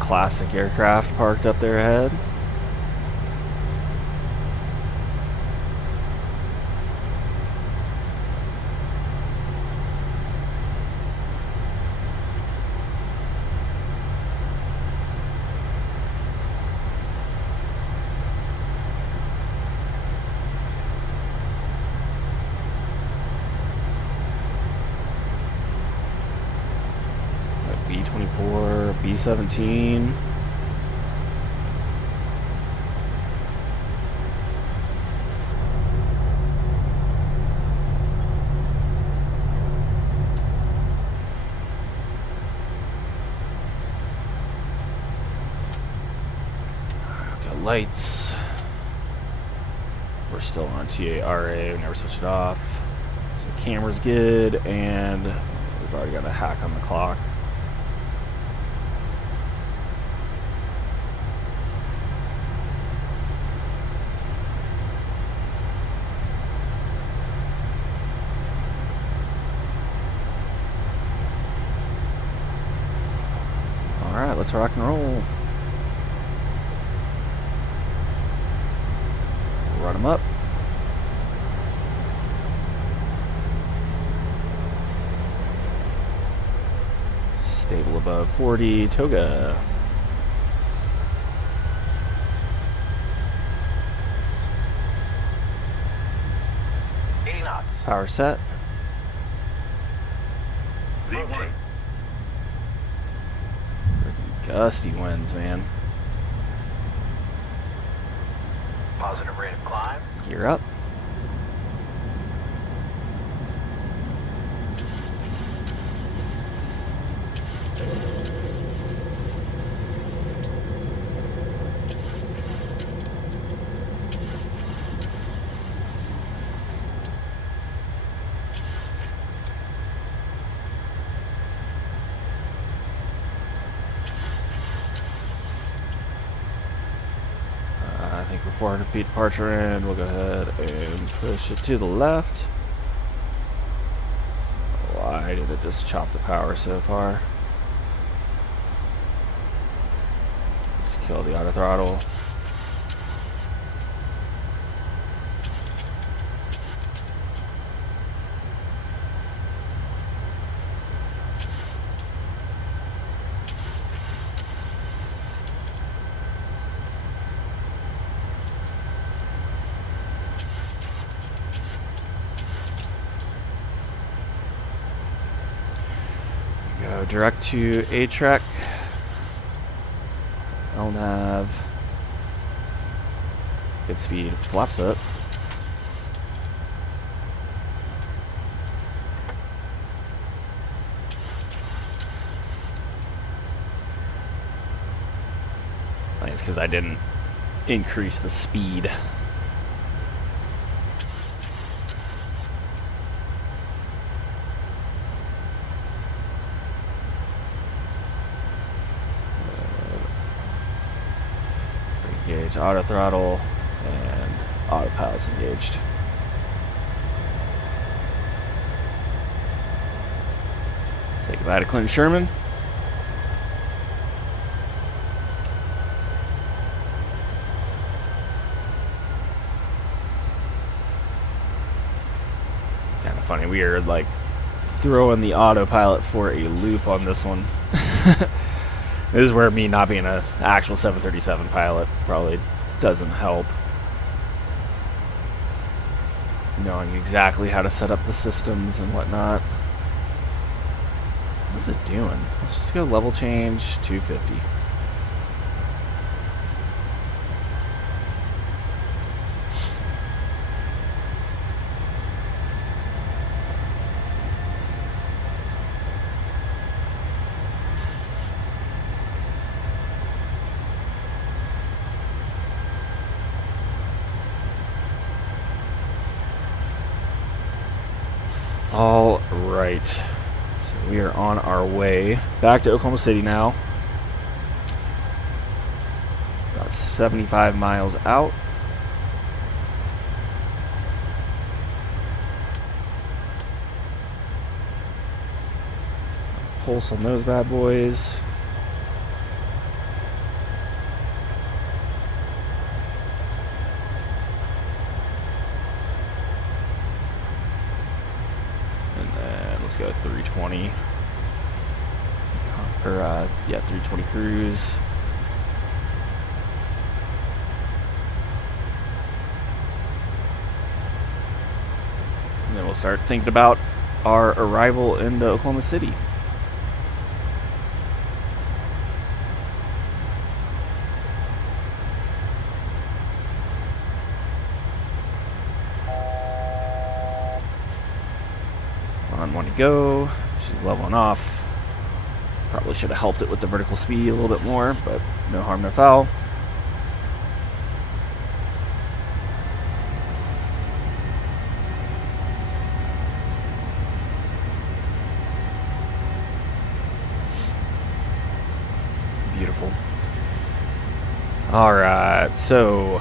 classic aircraft parked up there ahead. B-24, B-17. Got lights. We're still on TARA, we never switch it off. So camera's good, and we've already got a hack on the clock. Alright, let's rock and roll. Run them up. Stable above 40, toga. Power set. V1. Gusty winds, man. Positive rate of climb. Gear up. I think we're 400 feet departure in. We'll go ahead and push it to the left. Why did it just chop the power so far? Let's kill the auto throttle. Go direct to A-Trek. LNAV. Good speed. Flaps up. I think it's because I didn't increase the speed. Engage auto throttle and autopilot's engaged. Say goodbye to Clinton Sherman. Kind of funny. We are like throwing the autopilot for a loop on this one. This is where me not being an actual 737 pilot probably doesn't help. Knowing exactly how to set up the systems and whatnot. What's it doing? Let's just go level change 250. All right, so we are on our way back to Oklahoma City now. About 75 miles out. Pulse on those bad boys. let's go 320. Or, yeah, 320 cruise. And then we'll start thinking about our arrival into Oklahoma City. On one to go. She's leveling off. Probably should have helped it with the vertical speed a little bit more, but no harm, no foul. Beautiful. Alright, so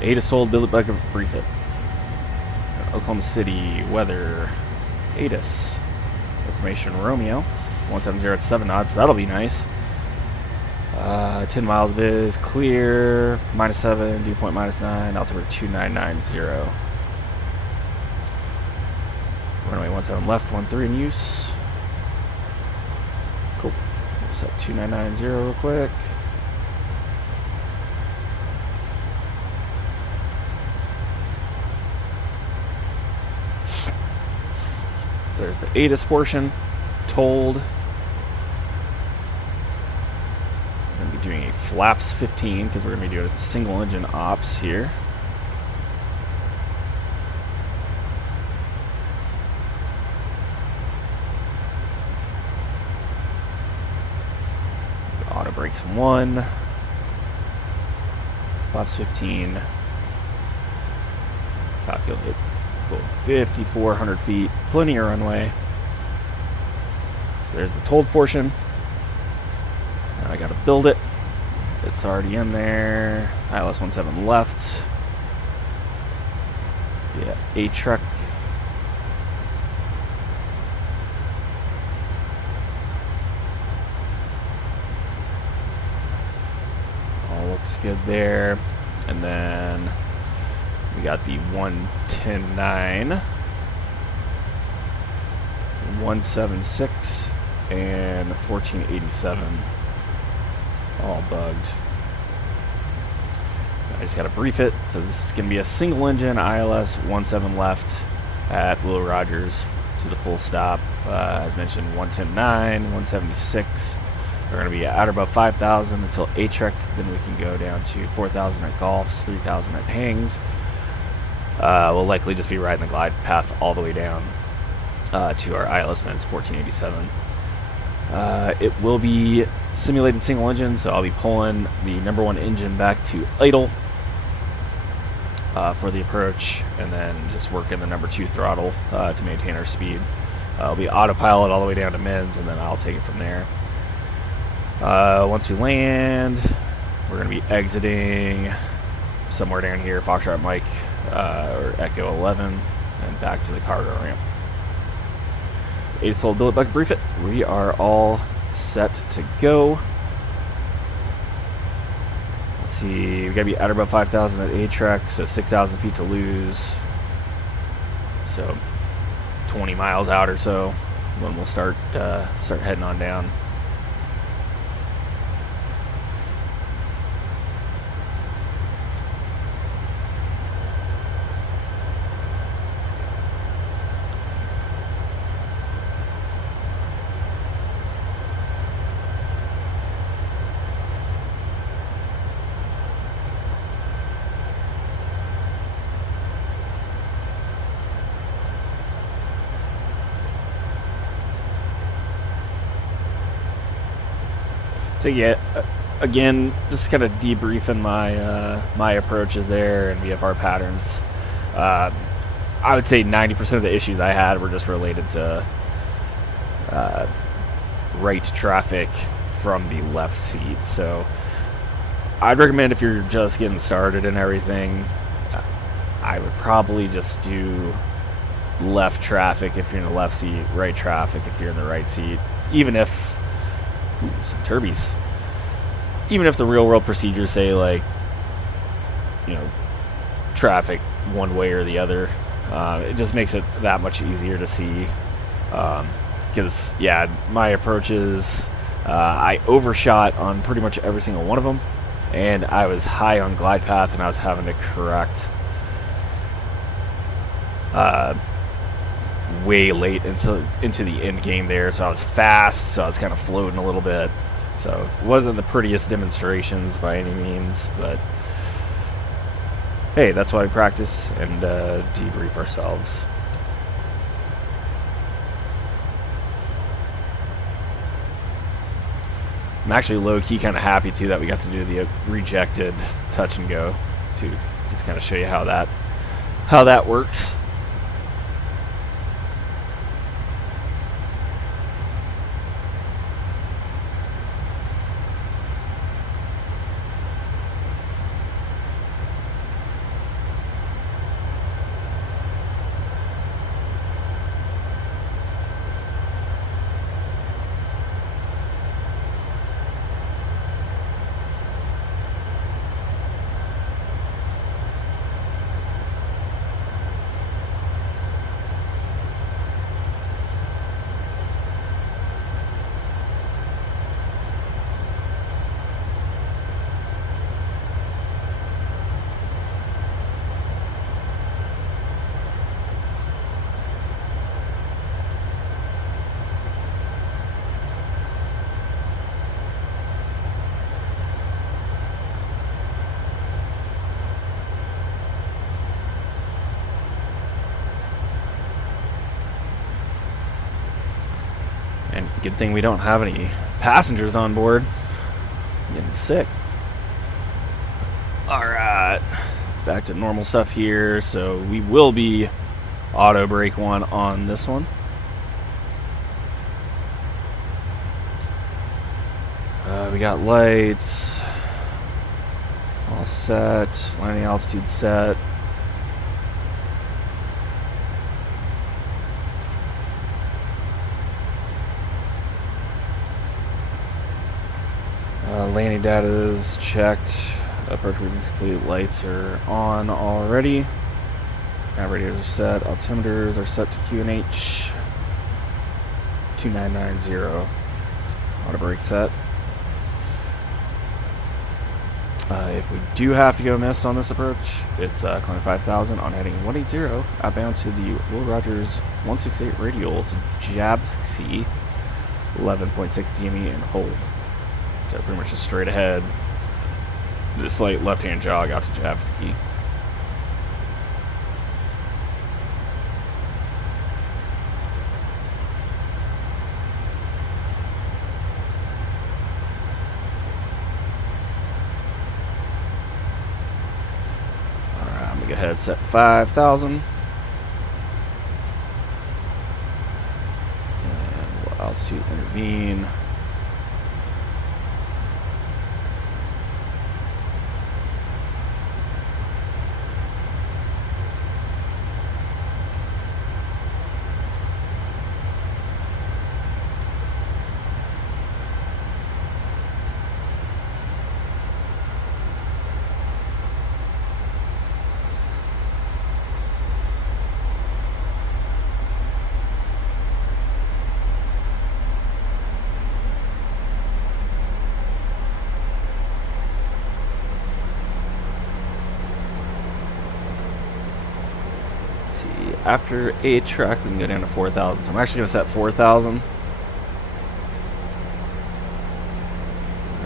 ATIS told Billy Buck to brief it. Oklahoma City weather. ATIS. Information Romeo. 170 at 7 knots. That'll be nice. 10 miles viz. Clear. -7. Dew point -9. Altimeter 2990. Runway 17 left. 13 in use. Cool. We'll set 2990 real quick. So there's the ATIS portion. Told. I'm going to be doing a flaps 15 because we're going to be doing single engine ops here. Auto brakes 1. Flaps 15. Calculate. Go 5,400 feet. Plenty of runway. There's the told portion. Now I gotta build it. It's already in there. ILS 17 left. Yeah, a truck. All looks good there. And then we got the 110.9, 176. And 1487 all bugged. I just gotta brief it. So this is gonna be a single engine ILS 17 left at Will Rogers to the full stop. As mentioned, 110.9, 176 are gonna be at or above 5,000 until A-Trek. Then we can go down to 4,000 at Golfs, 3,000 at Hangs. We'll likely just be riding the glide path all the way down to our ILS Men's 1487. It will be simulated single engine, so I'll be pulling the number 1 engine back to idle for the approach, and then just working the number 2 throttle to maintain our speed. I'll be autopilot all the way down to Men's, and then I'll take it from there. Once we land, we're going to be exiting somewhere down here, Foxtrot Mike or Echo 11, and back to the cargo ramp. ATIS told Billet Buck brief it. We are all set to go. Let's see, we gotta be at or above 5,000 at A-Trek, so 6,000 feet to lose. So 20 miles out or so when we'll start heading on down. So yeah, again, just kind of debriefing my my approaches there and VFR patterns. I would say 90% of the issues I had were just related to right traffic from the left seat. So I'd recommend, if you're just getting started and everything, I would probably just do left traffic if you're in the left seat, right traffic if you're in the right seat. Even if some turbies. Even if the real world procedures say, like, you know, traffic one way or the other, it just makes it that much easier to see. Because, yeah, my approaches, I overshot on pretty much every single one of them, and I was high on glide path, and I was having to correct way late into the end game there, so I was fast, so I was kind of floating a little bit. So it wasn't the prettiest demonstrations by any means, but hey, that's why we practice and debrief ourselves. I'm actually low-key kind of happy too that we got to do the rejected touch and go to just kind of show you how that works. And good thing we don't have any passengers on board. I'm getting sick. Alright, back to normal stuff here. So we will be auto brake 1 on this one. We got lights all set, landing altitude set. Landing data is checked. Approach readings complete. Lights are on already. Nav radios are set. Altimeters are set to QNH 2990. Auto brake set. If we do have to go missed on this approach, it's climb 5000 on heading 180 outbound to the Will Rogers 168 radial to Javski 11.6 DME and hold. So pretty much just straight ahead. This slight left-hand jog out to Javski. Alright, I'm gonna go ahead and set 5000. And we'll altitude intervene. After a track, we can go down to 4,000. So I'm actually going to set 4,000.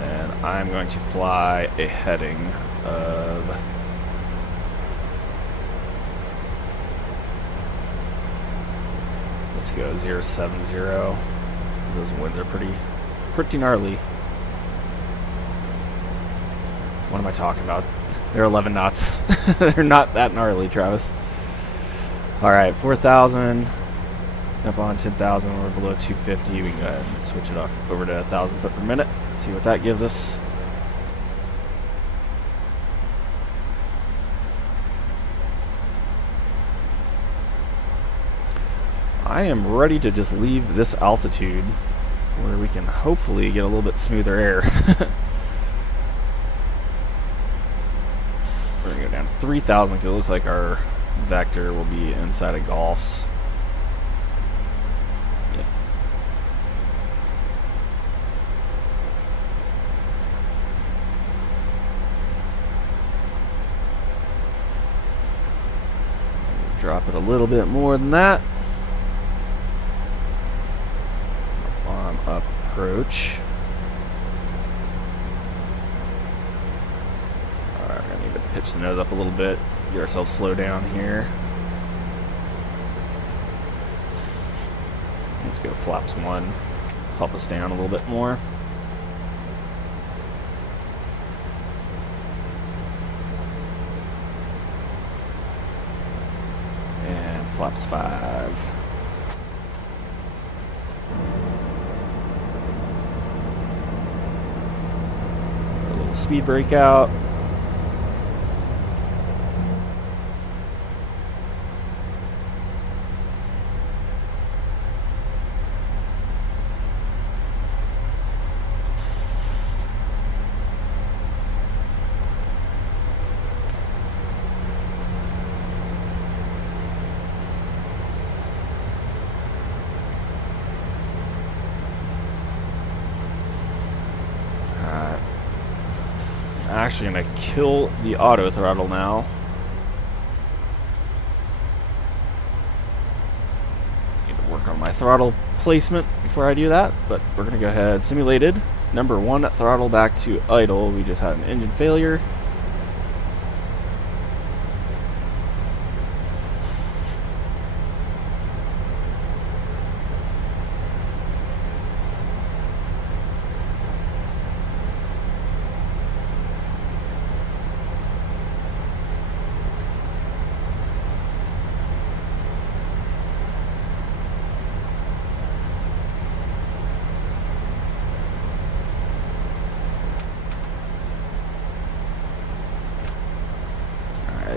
And I'm going to fly a heading of... let's go 070. Those winds are pretty gnarly. What am I talking about? They're 11 knots. They're not that gnarly, Travis. Alright, 4,000, up on 10,000, we're below 250, we can go ahead and switch it off over to 1,000 foot per minute, see what that gives us. I am ready to just leave this altitude where we can hopefully get a little bit smoother air. We're going to go down to 3,000 because it looks like our vector will be inside of Golf's. But a little bit more than that. On approach. Alright, we're gonna need to pitch the nose up a little bit. Get ourselves slow down here. Let's go flaps 1. Help us down a little bit more. And flaps 5. A little speed brake out. Actually gonna kill the auto throttle now. Need to work on my throttle placement before I do that, but we're gonna go ahead. Simulated. Number 1, throttle back to idle. We just had an engine failure.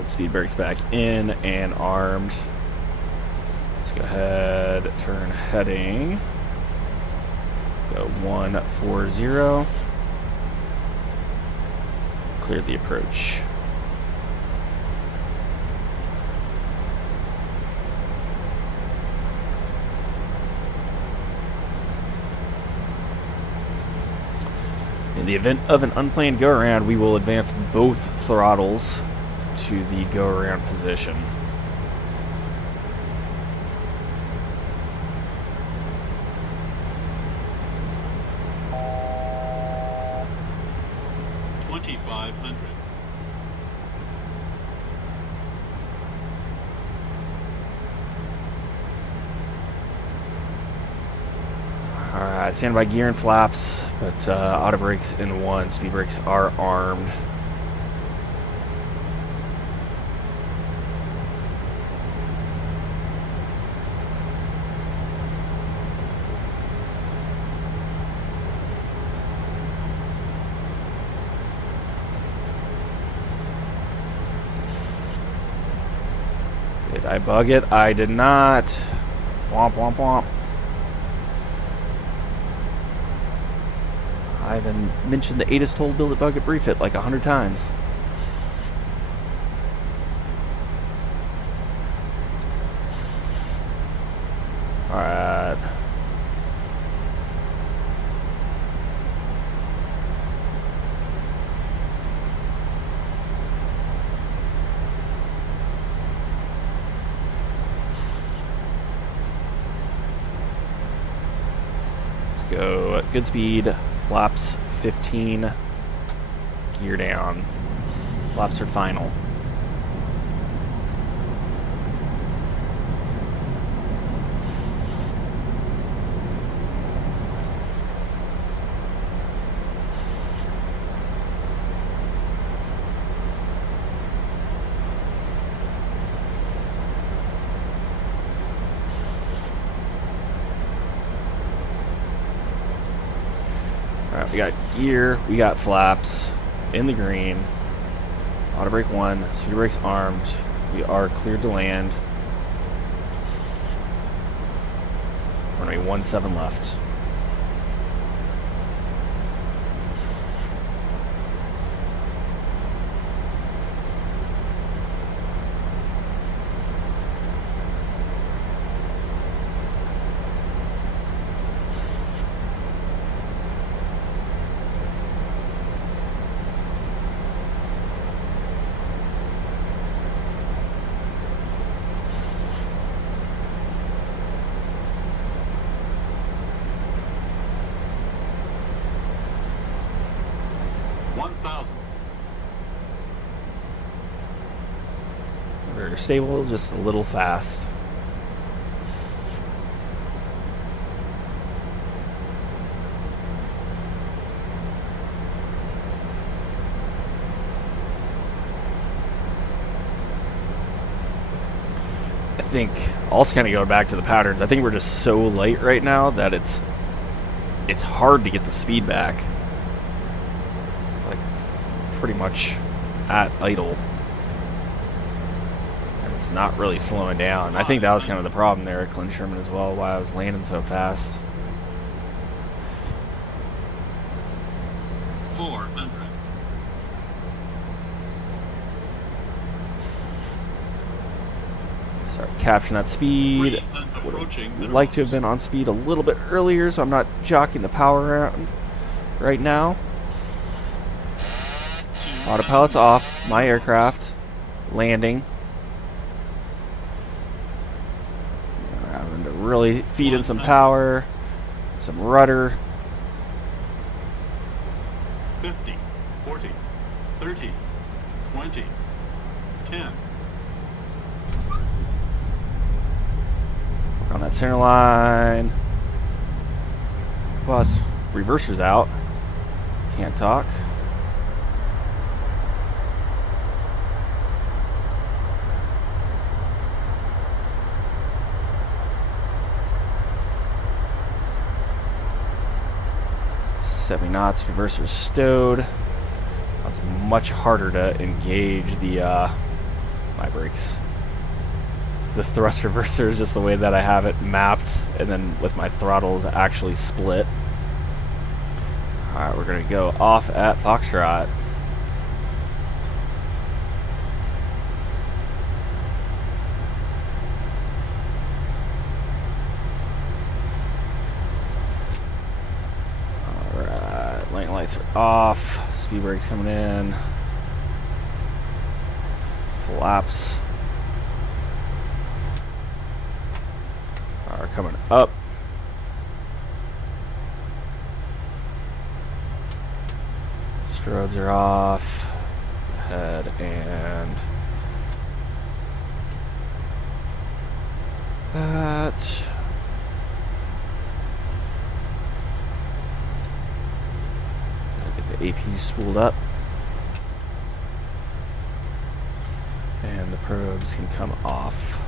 Speed brakes back in and armed. Let's go ahead, turn heading. Go 140. Clear the approach. In the event of an unplanned go-around, we will advance both throttles to the go-around position. Alright, standby gear and flaps, but auto brakes in 1. Speed brakes are armed. Did I bug it? I did not. Womp womp womp. I haven't mentioned the ATIS told build it, bug it, brief it like 100 times. Alright. Let's go at good speed. Flaps 15, gear down. Flaps are final. Alright, we got gear, we got flaps in the green. Auto brake 1, speed brakes armed. We are cleared to land. Runway 17 left. Rudder stable, just a little fast. I think, also kind of going back to the patterns, I think we're just so light right now that it's hard to get the speed back. Like, pretty much at idle. And it's not really slowing down. I think that was kind of the problem there at Glenn Sherman as well, why I was landing so fast. 400. Start capturing that speed. Would like to have been on speed a little bit earlier, so I'm not jockeying the power around right now. Autopilot's off. My aircraft landing. Having to really feed in some power, some rudder. 50, 40, 30, 20, 10. On that center line. Plus, reverser's out. Can't talk. Knots, reverser stowed. It's much harder to engage the my brakes. The thrust reverser is just the way that I have it mapped, and then with my throttles actually split. Alright, we're gonna go off at Foxtrot. Lights are off. Speed brakes coming in. Flaps are coming up. Strobes are off. Head and that. APU spooled up, and the probes can come off.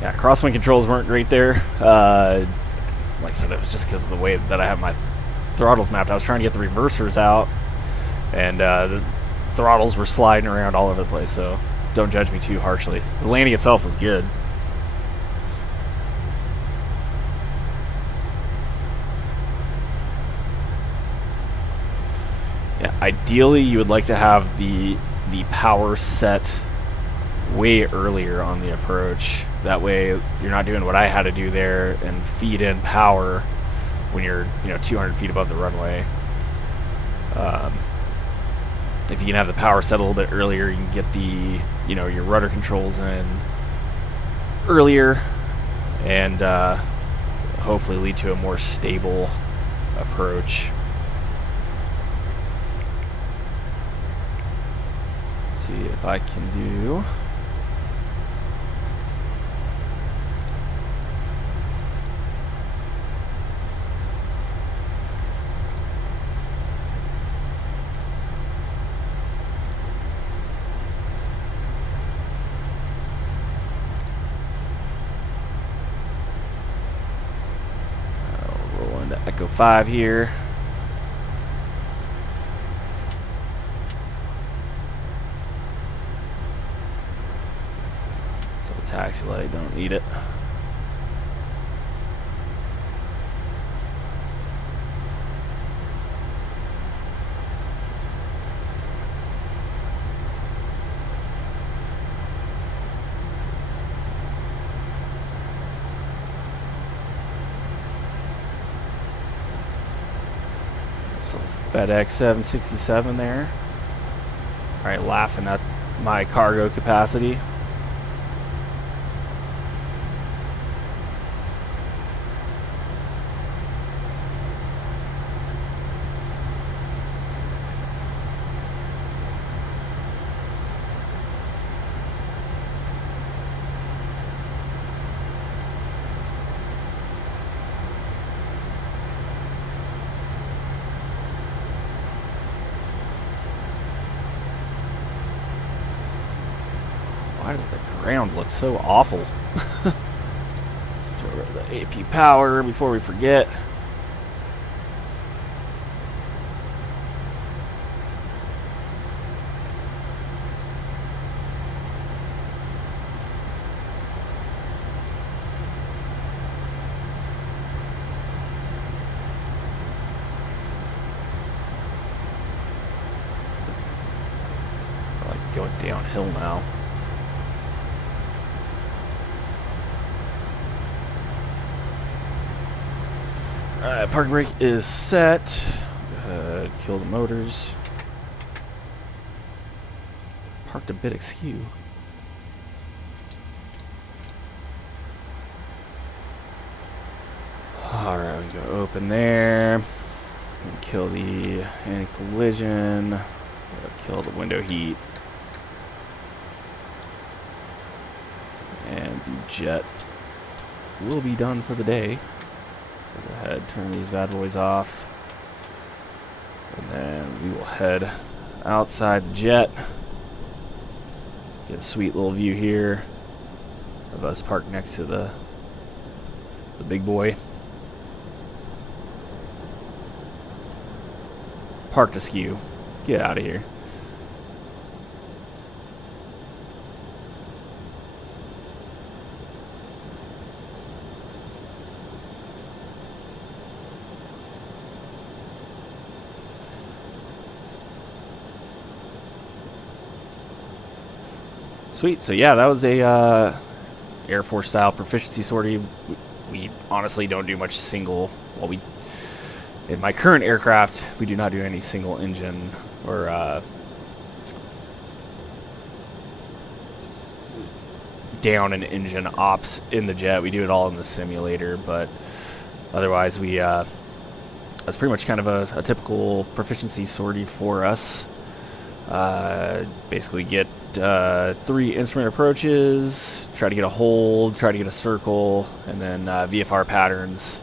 Yeah, crosswind controls weren't great there. Like I said, it was just because of the way that I have my throttles mapped. I was trying to get the reversers out, and the throttles were sliding around all over the place, so don't judge me too harshly. The landing itself was good. Yeah, ideally you would like to have the power set way earlier on the approach. That way you're not doing what I had to do there and feed in power when you're 200 feet above the runway. If you can have the power set a little bit earlier, you can get the your rudder controls in earlier, and hopefully lead to a more stable approach. Let's see if I can do. Echo 5 here. Double taxi light, don't need it. FedEx 767 there. Alright, laughing at my cargo capacity. Why does the ground look so awful? Switch over to the AP power before we forget. Going downhill now. Alright, parking brake is set. Go ahead, kill the motors. Parked a bit askew. Alright, we go open there. Kill the anti-collision. Kill the window heat. And the jet will be done for the day. So go ahead, turn these bad boys off. And then we will head outside the jet. Get a sweet little view here of us parked next to the big boy. Parked askew. Get out of here. Sweet. So yeah, that was a Air Force style proficiency sortie. We honestly don't do much single. Well, in my current aircraft, we do not do any single engine or down an engine ops in the jet. We do it all in the simulator, but otherwise that's pretty much kind of a typical proficiency sortie for us. Basically get 3 instrument approaches, try to get a hold, try to get a circle, and then VFR patterns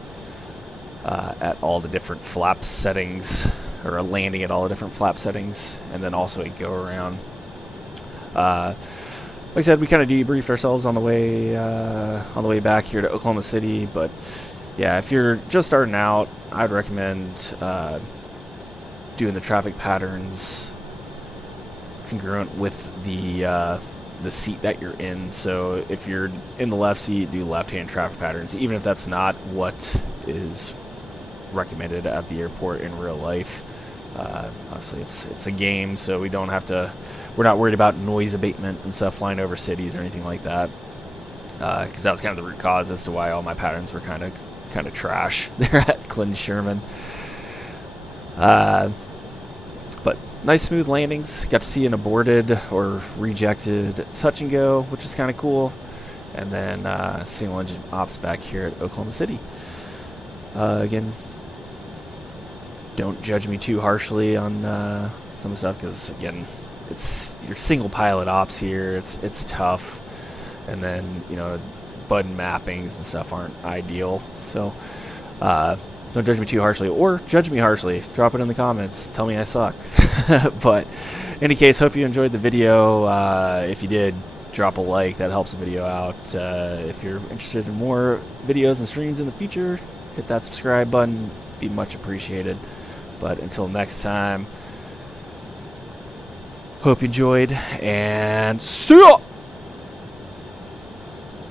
at all the different flap settings, or a landing at all the different flap settings, and then also a go around. Like I said, we kind of debriefed ourselves on the way back here to Oklahoma City, but yeah, if you're just starting out, I would recommend doing the traffic patterns congruent with the seat that you're in. So if you're in the left seat, do left-hand traffic patterns, even if that's not what is recommended at the airport in real life. Obviously, it's a game, so we're not worried about noise abatement and stuff flying over cities or anything like that. Because that was kind of the root cause as to why all my patterns were kind of trash there at Clinton Sherman. But nice smooth landings. Got to see an aborted or rejected touch and go, which is kind of cool. And then single engine ops back here at Oklahoma City. Again, don't judge me too harshly on some of the stuff, because again, it's your single pilot ops here. It's tough, and then button mappings and stuff aren't ideal. So don't judge me too harshly, or judge me harshly. Drop it in the comments. Tell me I suck. But in any case, hope you enjoyed the video. If you did, drop a like. That helps the video out. If you're interested in more videos and streams in the future, hit that subscribe button. Be much appreciated. But until next time, hope you enjoyed, and see ya!